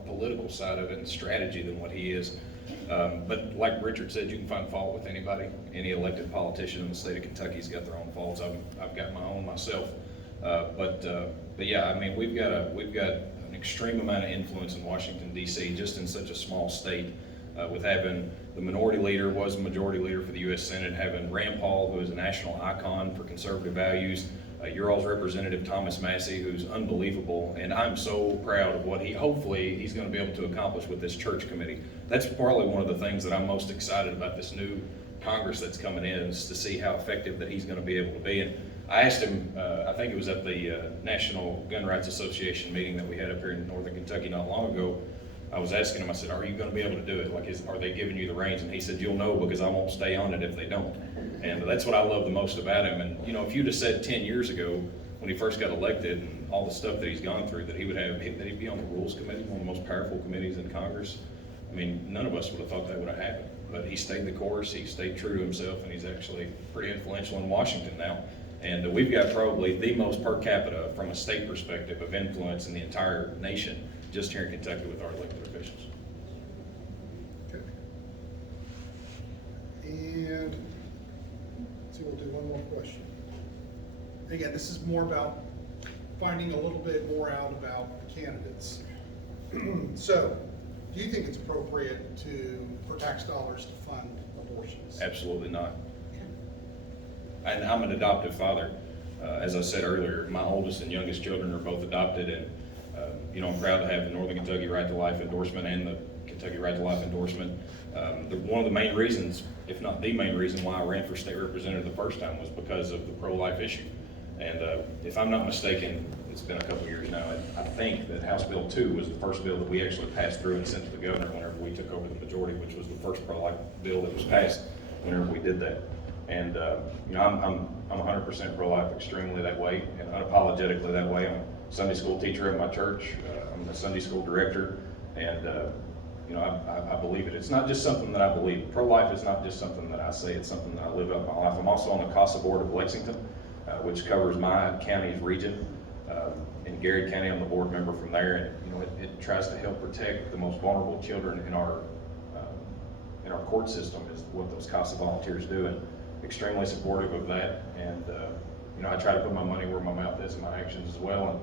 political side of it and strategy than what he is. But like Richard said, you can find fault with anybody. Any elected politician in the state of Kentucky's got their own faults. I've got my own myself. But yeah, I mean, we've got an extreme amount of influence in Washington, D.C., just in such a small state, with having the minority leader was the majority leader for the U.S. Senate, having Rand Paul, who is a national icon for conservative values, your all's representative Thomas Massey, who's unbelievable, and I'm so proud of what hopefully he's going to be able to accomplish with this church committee. That's probably one of the things that I'm most excited about this new Congress that's coming in, is to see how effective that he's going to be able to be. And I asked him, I think it was at the National Gun Rights Association meeting that we had up here in Northern Kentucky not long ago. I was asking him, I said, are you going to be able to do it? Like, are they giving you the reins? And he said, you'll know, because I won't stay on it if they don't. And that's what I love the most about him. And, you know, if you'd have said 10 years ago, when he first got elected and all the stuff that he's gone through, that he'd be on the Rules Committee, one of the most powerful committees in Congress, I mean, none of us would have thought that would have happened. But he stayed the course, he stayed true to himself, and he's actually pretty influential in Washington now. And we've got probably the most per capita, from a state perspective, of influence in the entire nation, just here in Kentucky with our elected officials. Okay. And let's see, we'll do one more question. Again, this is more about finding a little bit more out about candidates. So, do you think it's appropriate for tax dollars to fund abortions? Absolutely not. And I'm an adoptive father. As I said earlier, my oldest and youngest children are both adopted, and you know, I'm proud to have the Northern Kentucky Right to Life endorsement and the Kentucky Right to Life endorsement. One of the main reasons, if not the main reason, why I ran for state representative the first time was because of the pro-life issue. And if I'm not mistaken, it's been a couple years now, I think that House Bill 2 was the first bill that we actually passed through and sent to the governor whenever we took over the majority, which was the first pro-life bill that was passed whenever we did that. And you know, I'm 100% pro-life, extremely that way, and unapologetically that way. I'm a Sunday school teacher at my church. I'm the Sunday school director, and you know, I believe it. It's not just something that I believe. Pro-life is not just something that I say. It's something that I live out my life. I'm also on the CASA board of Lexington, which covers my county's region. In Garrett County, I'm the board member from there, and you know, it tries to help protect the most vulnerable children in our court system, is what those CASA volunteers do, and extremely supportive of that. And you know, I try to put my money where my mouth is in my actions as well. And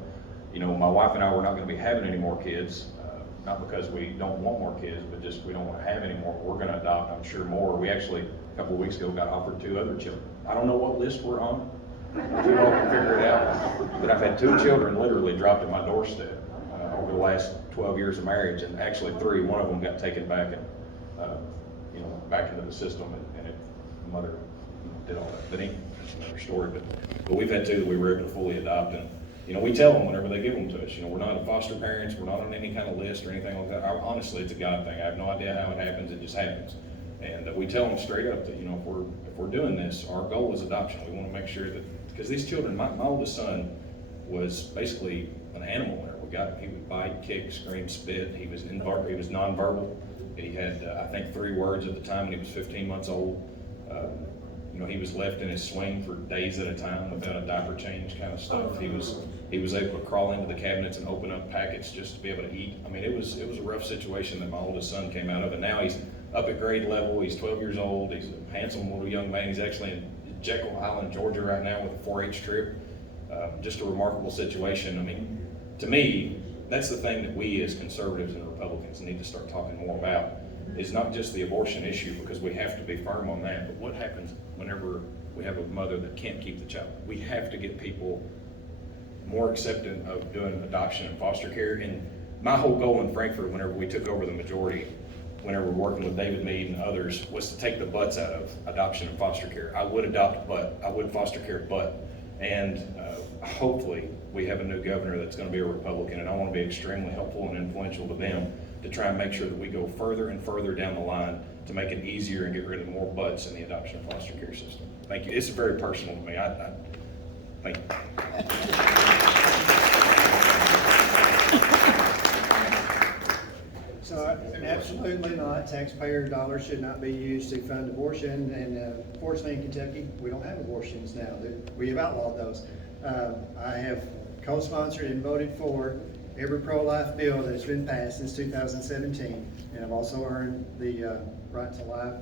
you know, my wife and I, we're not going to be having any more kids, not because we don't want more kids, but just we don't want to have any more. We're going to adopt, I'm sure, more. We actually, a couple of weeks ago, got offered 2 other children. I don't know what list we're on, if you all can figure it out, but I've had 2 children literally dropped at my doorstep over the last 12 years of marriage, and actually 3. One of them got taken back and you know, back into the system, and the mother did all that. But anyway, that's another story. But we've had 2 that we were able to fully adopt, and you know, we tell them whenever they give them to us. You know, we're not foster parents. We're not on any kind of list or anything like that. Honestly, it's a God thing. I have no idea how it happens. It just happens. And we tell them straight up that, you know, if we're doing this, our goal is adoption. We want to make sure that, because these children, my oldest son was basically an animal whenever we got him. He would bite, kick, scream, spit. He was nonverbal. He had, I think, 3 words at the time when he was 15 months old. You know, he was left in his swing for days at a time without a diaper change kind of stuff. He was able to crawl into the cabinets and open up packets just to be able to eat. I mean, it was a rough situation that my oldest son came out of, and now he's up at grade level. He's 12 years old. He's a handsome little young man. He's actually in Jekyll Island, Georgia right now with a 4-H trip. Just a remarkable situation. I mean, to me, that's the thing that we as conservatives and Republicans need to start talking more about, is not just the abortion issue, because we have to be firm on that, but what happens whenever we have a mother that can't keep the child. We have to get people more accepting of doing adoption and foster care. And my whole goal in Frankfort, whenever we took over the majority, whenever we're working with David Meade and others, was to take the buts out of adoption and foster care. I would adopt, but I would foster care, but. And hopefully we have a new governor that's going to be a Republican, and I want to be extremely helpful and influential to them to try and make sure that we go further and further down the line to make it easier and get rid of more butts in the adoption and foster care system. Thank you. It's very personal to me. Thank you. So absolutely not. Taxpayer dollars should not be used to fund abortion. And fortunately in Kentucky, we don't have abortions now. We have outlawed those. I have co-sponsored and voted for every pro-life bill that's been passed since 2017. And I've also earned the Right to Life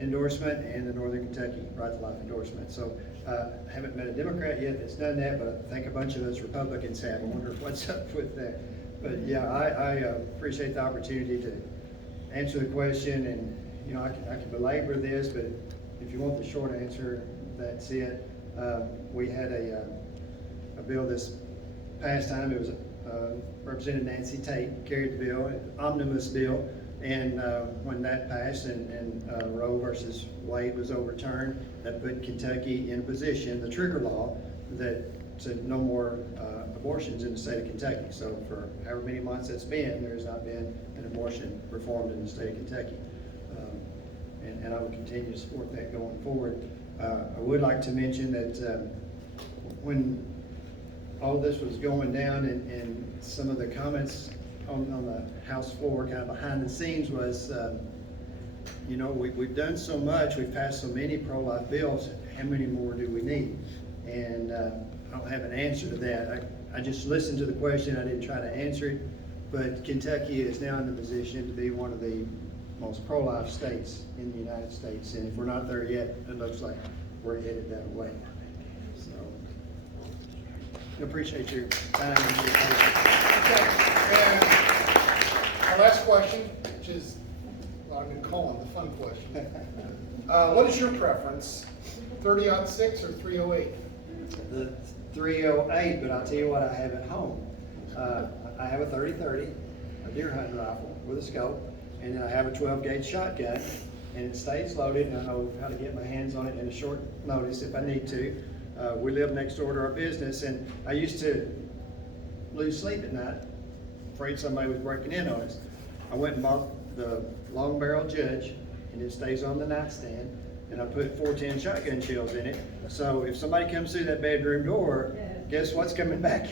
endorsement and the Northern Kentucky Right to Life endorsement. So I haven't met a Democrat yet that's done that, but I think a bunch of those Republicans have. I wonder what's up with that. But yeah, I appreciate the opportunity to answer the question, and you know, I can belabor this, but if you want the short answer, that's it. We had a bill this past time. It was Representative Nancy Tate carried the bill, an omnibus bill, and when that passed and Roe versus Wade was overturned, that put Kentucky in a position, the trigger law, that said no more abortions in the state of Kentucky. So for however many months it's been, there has not been an abortion performed in the state of Kentucky. And I will continue to support that going forward. I would like to mention that when all this was going down and some of the comments on the House floor, kind of behind the scenes, was, you know, we've done so much, we've passed so many pro-life bills, how many more do we need? And I don't have an answer to that. I just listened to the question, I didn't try to answer it, but Kentucky is now in the position to be one of the most pro-life states in the United States, and if we're not there yet, it looks like we're headed that way. So, I appreciate your time and your patience. Okay, and our last question, which is what I've been calling the fun question. What is your preference, 30-06 or 308? The 308, but I'll tell you what I have at home. I have a 30-30, a deer hunting rifle with a scope, and then I have a 12-gauge shotgun, and it stays loaded, and I know how to get my hands on it in a short notice if I need to. We live next door to our business, and I used to lose sleep at night, afraid somebody was breaking in on us. I went and bought the long barrel Judge, and it stays on the nightstand, and I put 410 shotgun shells in it. So if somebody comes through that bedroom door, guess what's coming back?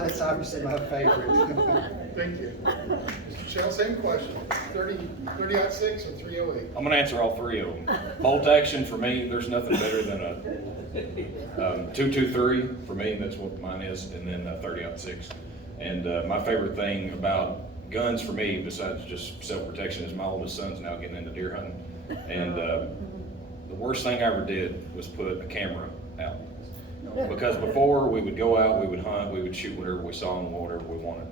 That's obviously my favorite. Thank you. Mr. Shell, same question, 30-06 or 308? I'm gonna answer all three of them. Bolt action, for me, there's nothing better than a 223, for me, that's what mine is, and then 30-06. And my favorite thing about guns for me, besides just self-protection, is my oldest son's now getting into deer hunting. And the worst thing I ever did was put a camera out. Because before, we would go out, we would hunt, we would shoot whatever we saw and whatever we wanted.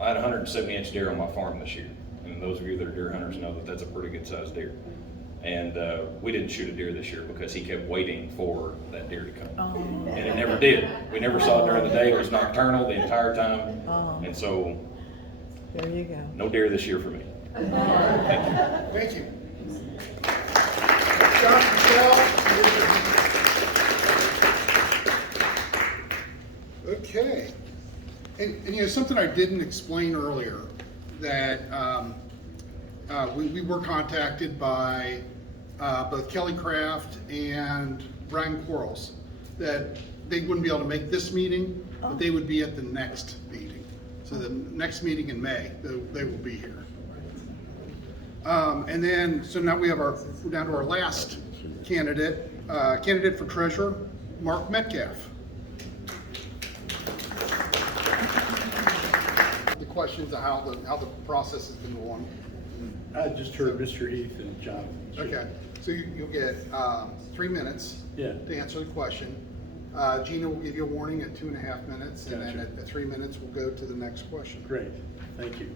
I had a 170-inch deer on my farm this year. And those of you that are deer hunters know that that's a pretty good sized deer. And we didn't shoot a deer this year because he kept waiting for that deer to come. And it never did. We never saw it during the day. It was nocturnal the entire time. And so, There you go. no deer this year for me. Thank you. Thank you. John Michelle. Okay. And you know, something I didn't explain earlier, that we were contacted by both Kelly Craft and Brian Quarles, that they wouldn't be able to make this meeting, but they would be at the next meeting. So the next meeting in May, they will be here. And then, so now we're down to our last candidate, candidate for treasurer, Mark Metcalf. The questions of how the process has been going. I just heard Mr. Heath and John. Okay, so you'll get 3 minutes to answer the question. Gina will give you a warning at 2.5 minutes, and then at 3 minutes, we'll go to the next question. Great, thank you.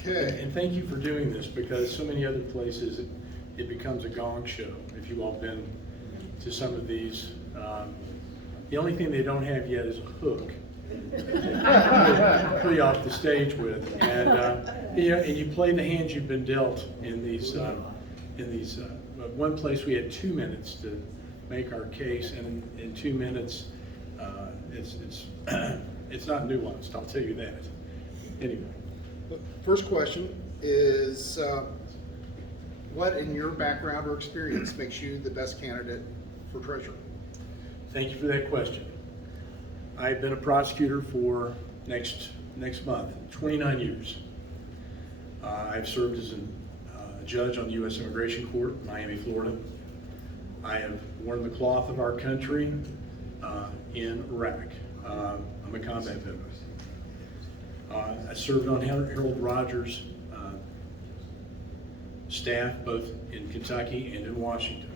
Okay. And thank you for doing this, because so many other places it becomes a gong show. If you've all been to some of these, the only thing they don't have yet is a hook. Play off the stage with, and you know, and you play the hands you've been dealt in these. One place we had 2 minutes to make our case, and in 2 minutes, it's not nuanced. I'll tell you that. Anyway, First question is, what in your background or experience makes you the best candidate for treasurer? Thank you for that question. I've been a prosecutor for next month, 29 years. I've served as a judge on the U.S. Immigration Court, Miami, Florida. I have worn the cloth of our country in Iraq. I'm a combat veteran. I served on Harold Rogers' staff both in Kentucky and in Washington.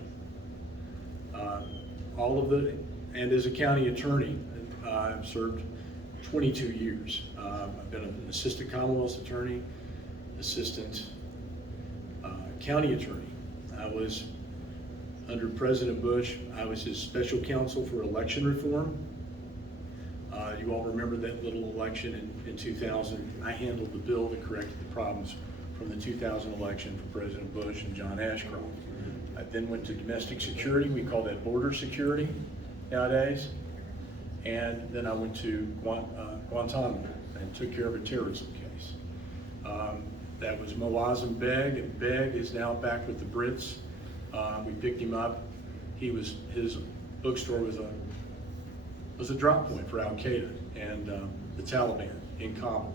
And as a county attorney, I've served 22 years. I've been an assistant Commonwealth's attorney, assistant county attorney. I was, under President Bush, I was his special counsel for election reform. You all remember that little election in 2000. I handled the bill that corrected the problems from the 2000 election for President Bush and John Ashcroft. I then went to domestic security. We call that border security nowadays. And then I went to Guantanamo and took care of a terrorism case. That was Moazzam Begg, and Begg is now back with the Brits. We picked him up. His bookstore was a drop point for Al-Qaeda and the Taliban in Kabul.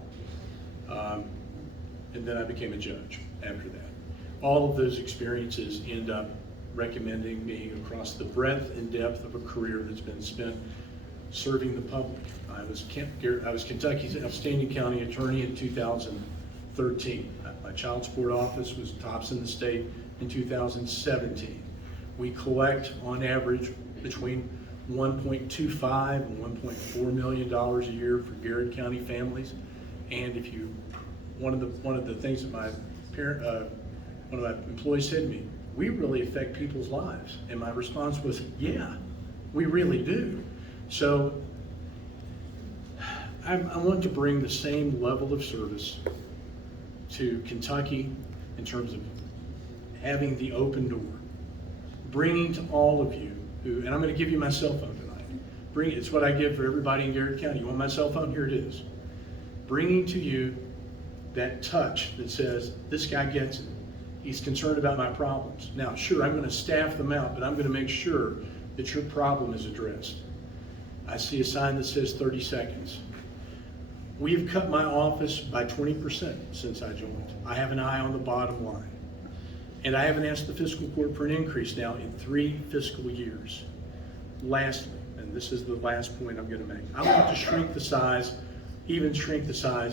And then I became a judge after that. All of those experiences end up recommending me across the breadth and depth of a career that's been spent serving the public. I was Kentucky's outstanding county attorney in 2013. My child support office was tops in the state in 2017. We collect on average between $1.25 and $1.4 million a year for Garrett County families. And one of the things that one of my employees said to me, we really affect people's lives. And my response was, yeah, we really do. So I want to bring the same level of service to Kentucky in terms of having the open door, bringing to all of you who, and I'm going to give you my cell phone tonight. It's what I give for everybody in Garrett County. You want my cell phone? Here it is. Bringing to you that touch that says, this guy gets it. He's concerned about my problems. Now, sure, I'm going to staff them out, but I'm going to make sure that your problem is addressed. I see a sign that says 30 seconds. We have cut my office by 20% since I joined. I have an eye on the bottom line. And I haven't asked the fiscal court for an increase now in 3 fiscal years. Lastly, and this is the last point I'm going to make, I want to shrink the size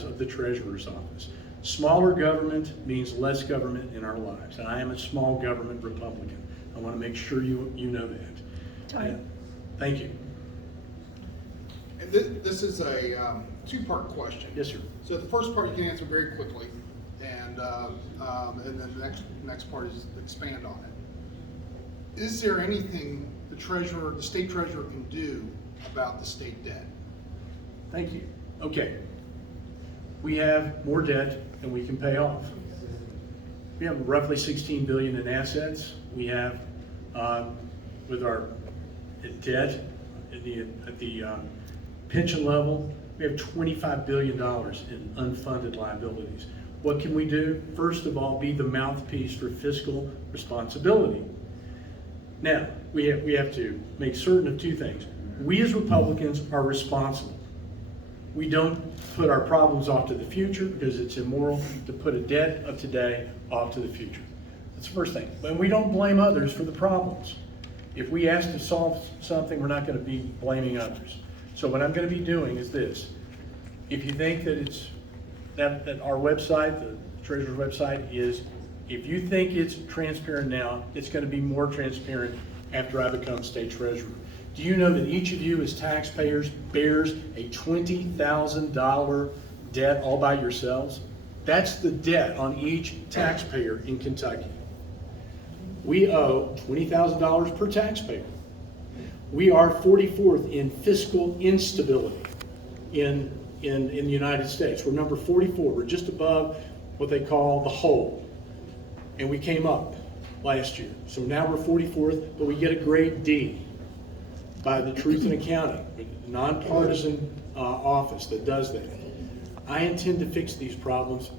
of the treasurer's office. Smaller government means less government in our lives, and I am a small government Republican. I want to make sure you know that. Thank you. And this is a two-part question. Yes, sir. So the first part you can answer very quickly, and then the next part is expand on it. Is there anything the state treasurer can do about the state debt? Thank you. Okay. We have more debt than we can pay off. We have roughly $16 billion in assets. We have, with our debt at the pension level, we have $25 billion in unfunded liabilities. What can we do? First of all, be the mouthpiece for fiscal responsibility. Now, we have to make certain of 2 things. We as Republicans are responsible. We don't put our problems off to the future because it's immoral to put a debt of today off to the future. That's the first thing. And we don't blame others for the problems. If we ask to solve something, we're not going to be blaming others. So what I'm going to be doing is this. If you think that that our website, the Treasurer's website is, if you think it's transparent now, it's going to be more transparent after I become state treasurer. Do you know that each of you as taxpayers bears a $20,000 debt all by yourselves? That's the debt on each taxpayer in Kentucky. We owe $20,000 per taxpayer. We are 44th in fiscal instability in the United States. We're number 44. We're just above what they call the hole. And we came up last year. So now we're 44th, but we get a grade D by the Truth in Accounting, a nonpartisan office that does that. I intend to fix these problems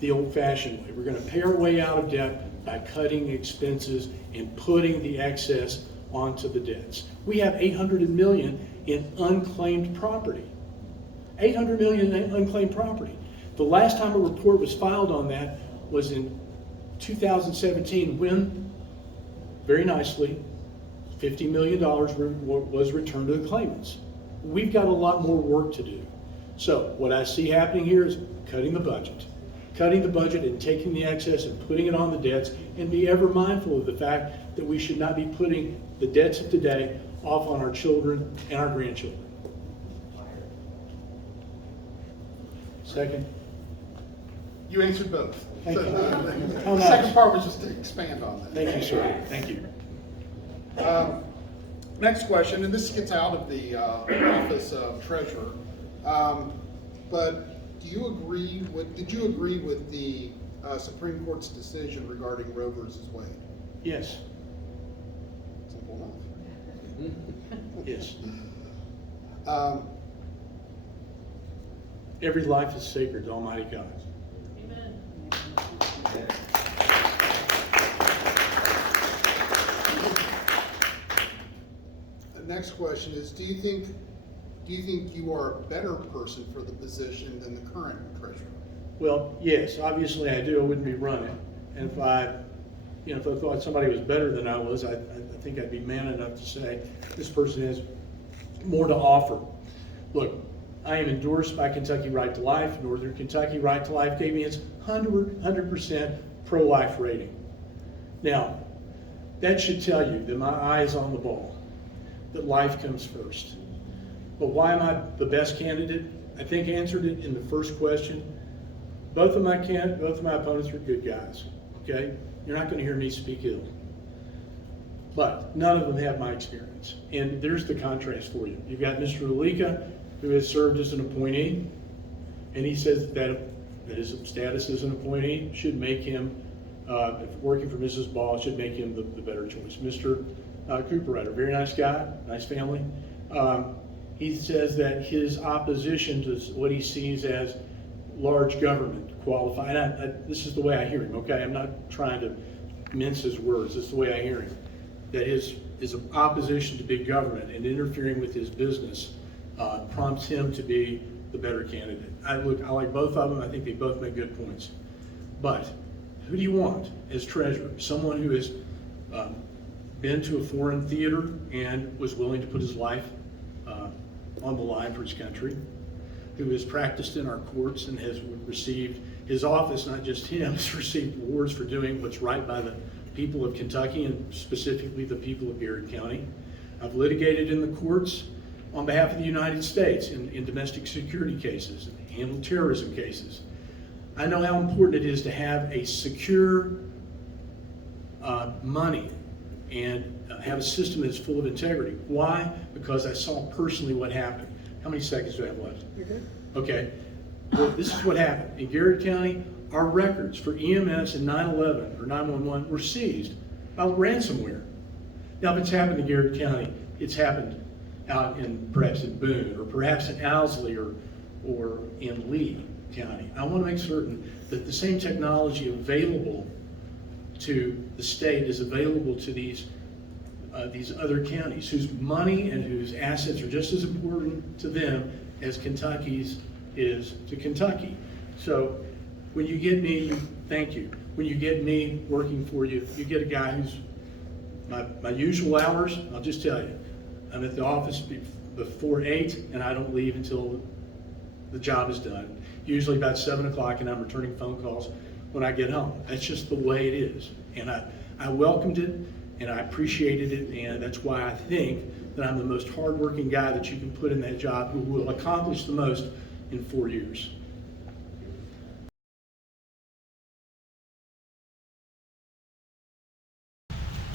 the old-fashioned way. We're going to pay our way out of debt by cutting expenses and putting the excess onto the debts. We have $800 million in unclaimed property. $800 million in unclaimed property. The last time a report was filed on that was in 2017 when, very nicely, $50 million was returned to the claimants. We've got a lot more work to do. So what I see happening here is cutting the budget. Cutting the budget and taking the excess and putting it on the debts, and be ever mindful of the fact that we should not be putting the debts of today off on our children and our grandchildren. Second. You answered both. Thank you. The How nice. second part was just to expand on that. Thank you, sir. Thank you. Next question, and this gets out of the office of treasurer, but did you agree with the Supreme Court's decision regarding Roe versus Wade? Yes. Simple enough. Yes. Every life is sacred to Almighty God. The next question is, do you think you are a better person for the position than the current treasurer? Well, yes, obviously I do. I wouldn't be running. And if I thought somebody was better than I was, I think I'd be man enough to say this person has more to offer. Look, I am endorsed by Kentucky Right to Life. Northern Kentucky Right to Life gave me its 100% pro-life rating. Now, that should tell you that my eye is on the ball, that life comes first. But why am I the best candidate? I think I answered it in the first question. Both of my opponents are good guys, okay? You're not going to hear me speak ill. But none of them have my experience. And there's the contrast for you. You've got Mr. Alika, who has served as an appointee, and he says that his status as an appointee should make him, working for Mrs. Ball, should make him the better choice. Mr. Cooperrider, very nice guy, nice family. He says that his opposition to what he sees as large government qualified. This is the way I hear him, okay? I'm not trying to mince his words. This is the way I hear him. That his opposition to big government and interfering with his business prompts him to be the better candidate. I like both of them. I think they both make good points. But who do you want as treasurer? Someone who has been to a foreign theater and was willing to put his life on the line for his country, who has practiced in our courts and has received his office, not just him, has received awards for doing what's right by the people of Kentucky and specifically the people of Garrett County. I've litigated in the courts on behalf of the United States in domestic security cases and handled terrorism cases. I know how important it is to have a secure money and have a system that's full of integrity. Why? Because I saw personally what happened. How many seconds do I have left? You're good. Okay. Well, this is what happened. In Garrett County, our records for EMS and 911 or 911 were seized by ransomware. Now, if it's happened in Garrett County, it's happened out in perhaps in Boone or perhaps in Owsley or in Lee County. I want to make certain that the same technology available to the state is available to these other counties whose money and whose assets are just as important to them as Kentucky's is to Kentucky. So when you get me, thank you. When you get me working for you, you get a guy who's my usual hours. I'll just tell you, I'm at the office before 8 and I don't leave until the job is done. Usually about 7 o'clock, and I'm returning phone calls when I get home. That's just the way it is. And I welcomed it and I appreciated it, and that's why I think that I'm the most hardworking guy that you can put in that job who will accomplish the most in 4 years.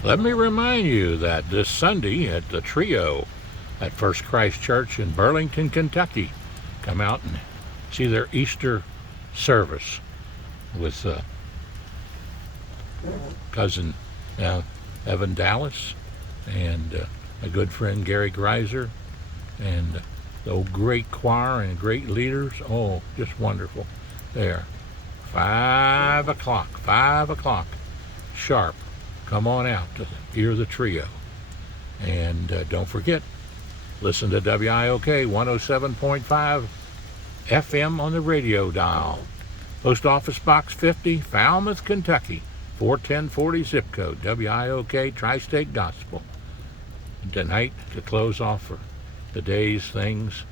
Let me remind you that this Sunday at the Trio at First Christ Church in Burlington, Kentucky, come out and see their Easter service with cousin Evan Dallas and a good friend Gary Greiser, and the great choir and great leaders. Oh, just wonderful. There. 5 o'clock sharp. Come on out to hear the trio. And don't forget, listen to WIOK 107.5 FM on the radio dial. Post Office Box 50, Falmouth, Kentucky, 41040 zip code, WIOK Tri-State Gospel. Tonight, to close off for the day's things,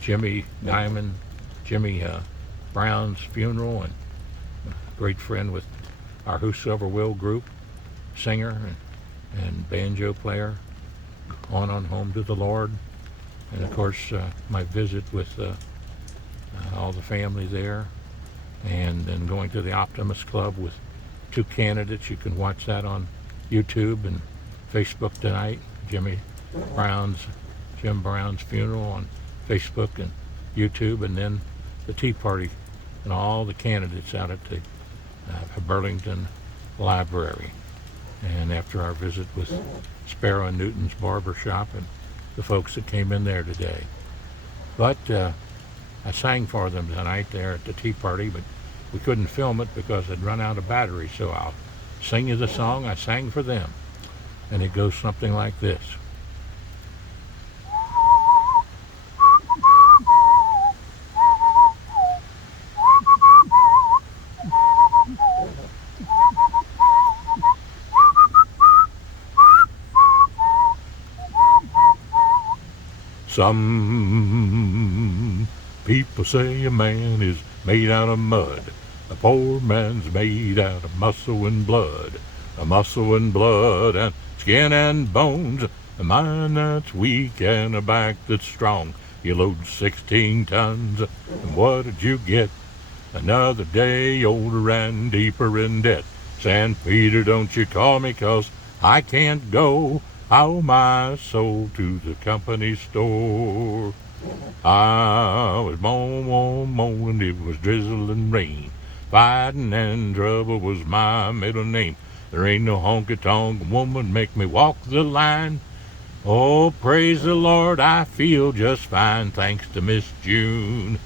Jimmy Brown's funeral, and a great friend with our Whosoever Will group, singer and banjo player, on home to the Lord. And of course, my visit with all the family there, and then going to the Optimist Club with 2 candidates. You can watch that on YouTube and Facebook tonight. Jim Brown's funeral on Facebook and YouTube, and then the tea party and all the candidates out at the Burlington Library. And after our visit with Sparrow and Newton's barber shop and the folks that came in there today. But I sang for them tonight there at the tea party, but we couldn't film it because I'd run out of battery, so I'll sing you the song I sang for them. And it goes something like this. Some people say a man is made out of mud. A poor man's made out of muscle and blood. A muscle and blood and skin and bones. A mind that's weak and a back that's strong. You load 16 tons, and what did you get? Another day older and deeper in debt. San Peter, don't you call me, 'cause I can't go. I owe my soul to the company store. I was born and it was drizzling rain. Fighting and trouble was my middle name. There ain't no honky-tonk woman make me walk the line. Oh, praise the Lord, I feel just fine, thanks to Miss June.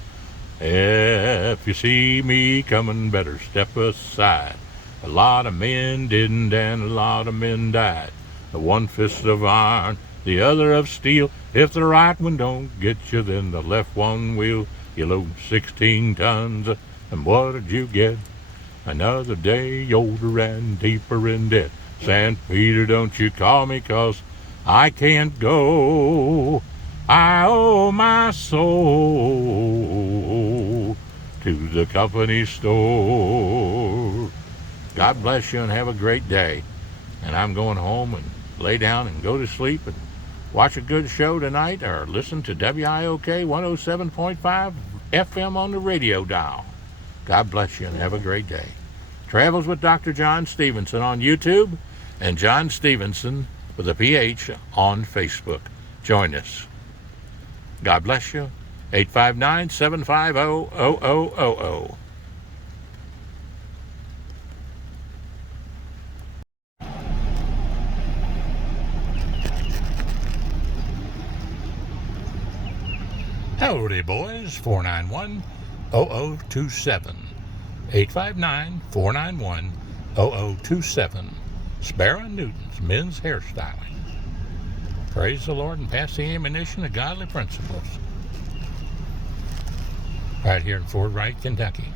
If you see me coming, better step aside. A lot of men didn't and a lot of men died. The one fist of iron, the other of steel. If the right one don't get you, then the left one will. You load 16 tons, and what did you get? Another day older and deeper in debt. San Peter, don't you call me, 'cause I can't go. I owe my soul to the company store. God bless you and have a great day. And I'm going home and lay down and go to sleep and watch a good show tonight, or listen to WIOK 107.5 FM on the radio dial. God bless you and have a great day. Travels with Dr. John Stephenson on YouTube, and John Stephenson with a PH on Facebook. Join us. God bless you. 859-750-0000. Howdy, boys. 491-0027. 859-491-0027. Sparrow and Newton's men's hairstyling. Praise the Lord and pass the ammunition of godly principles. Right here in Fort Wright, Kentucky.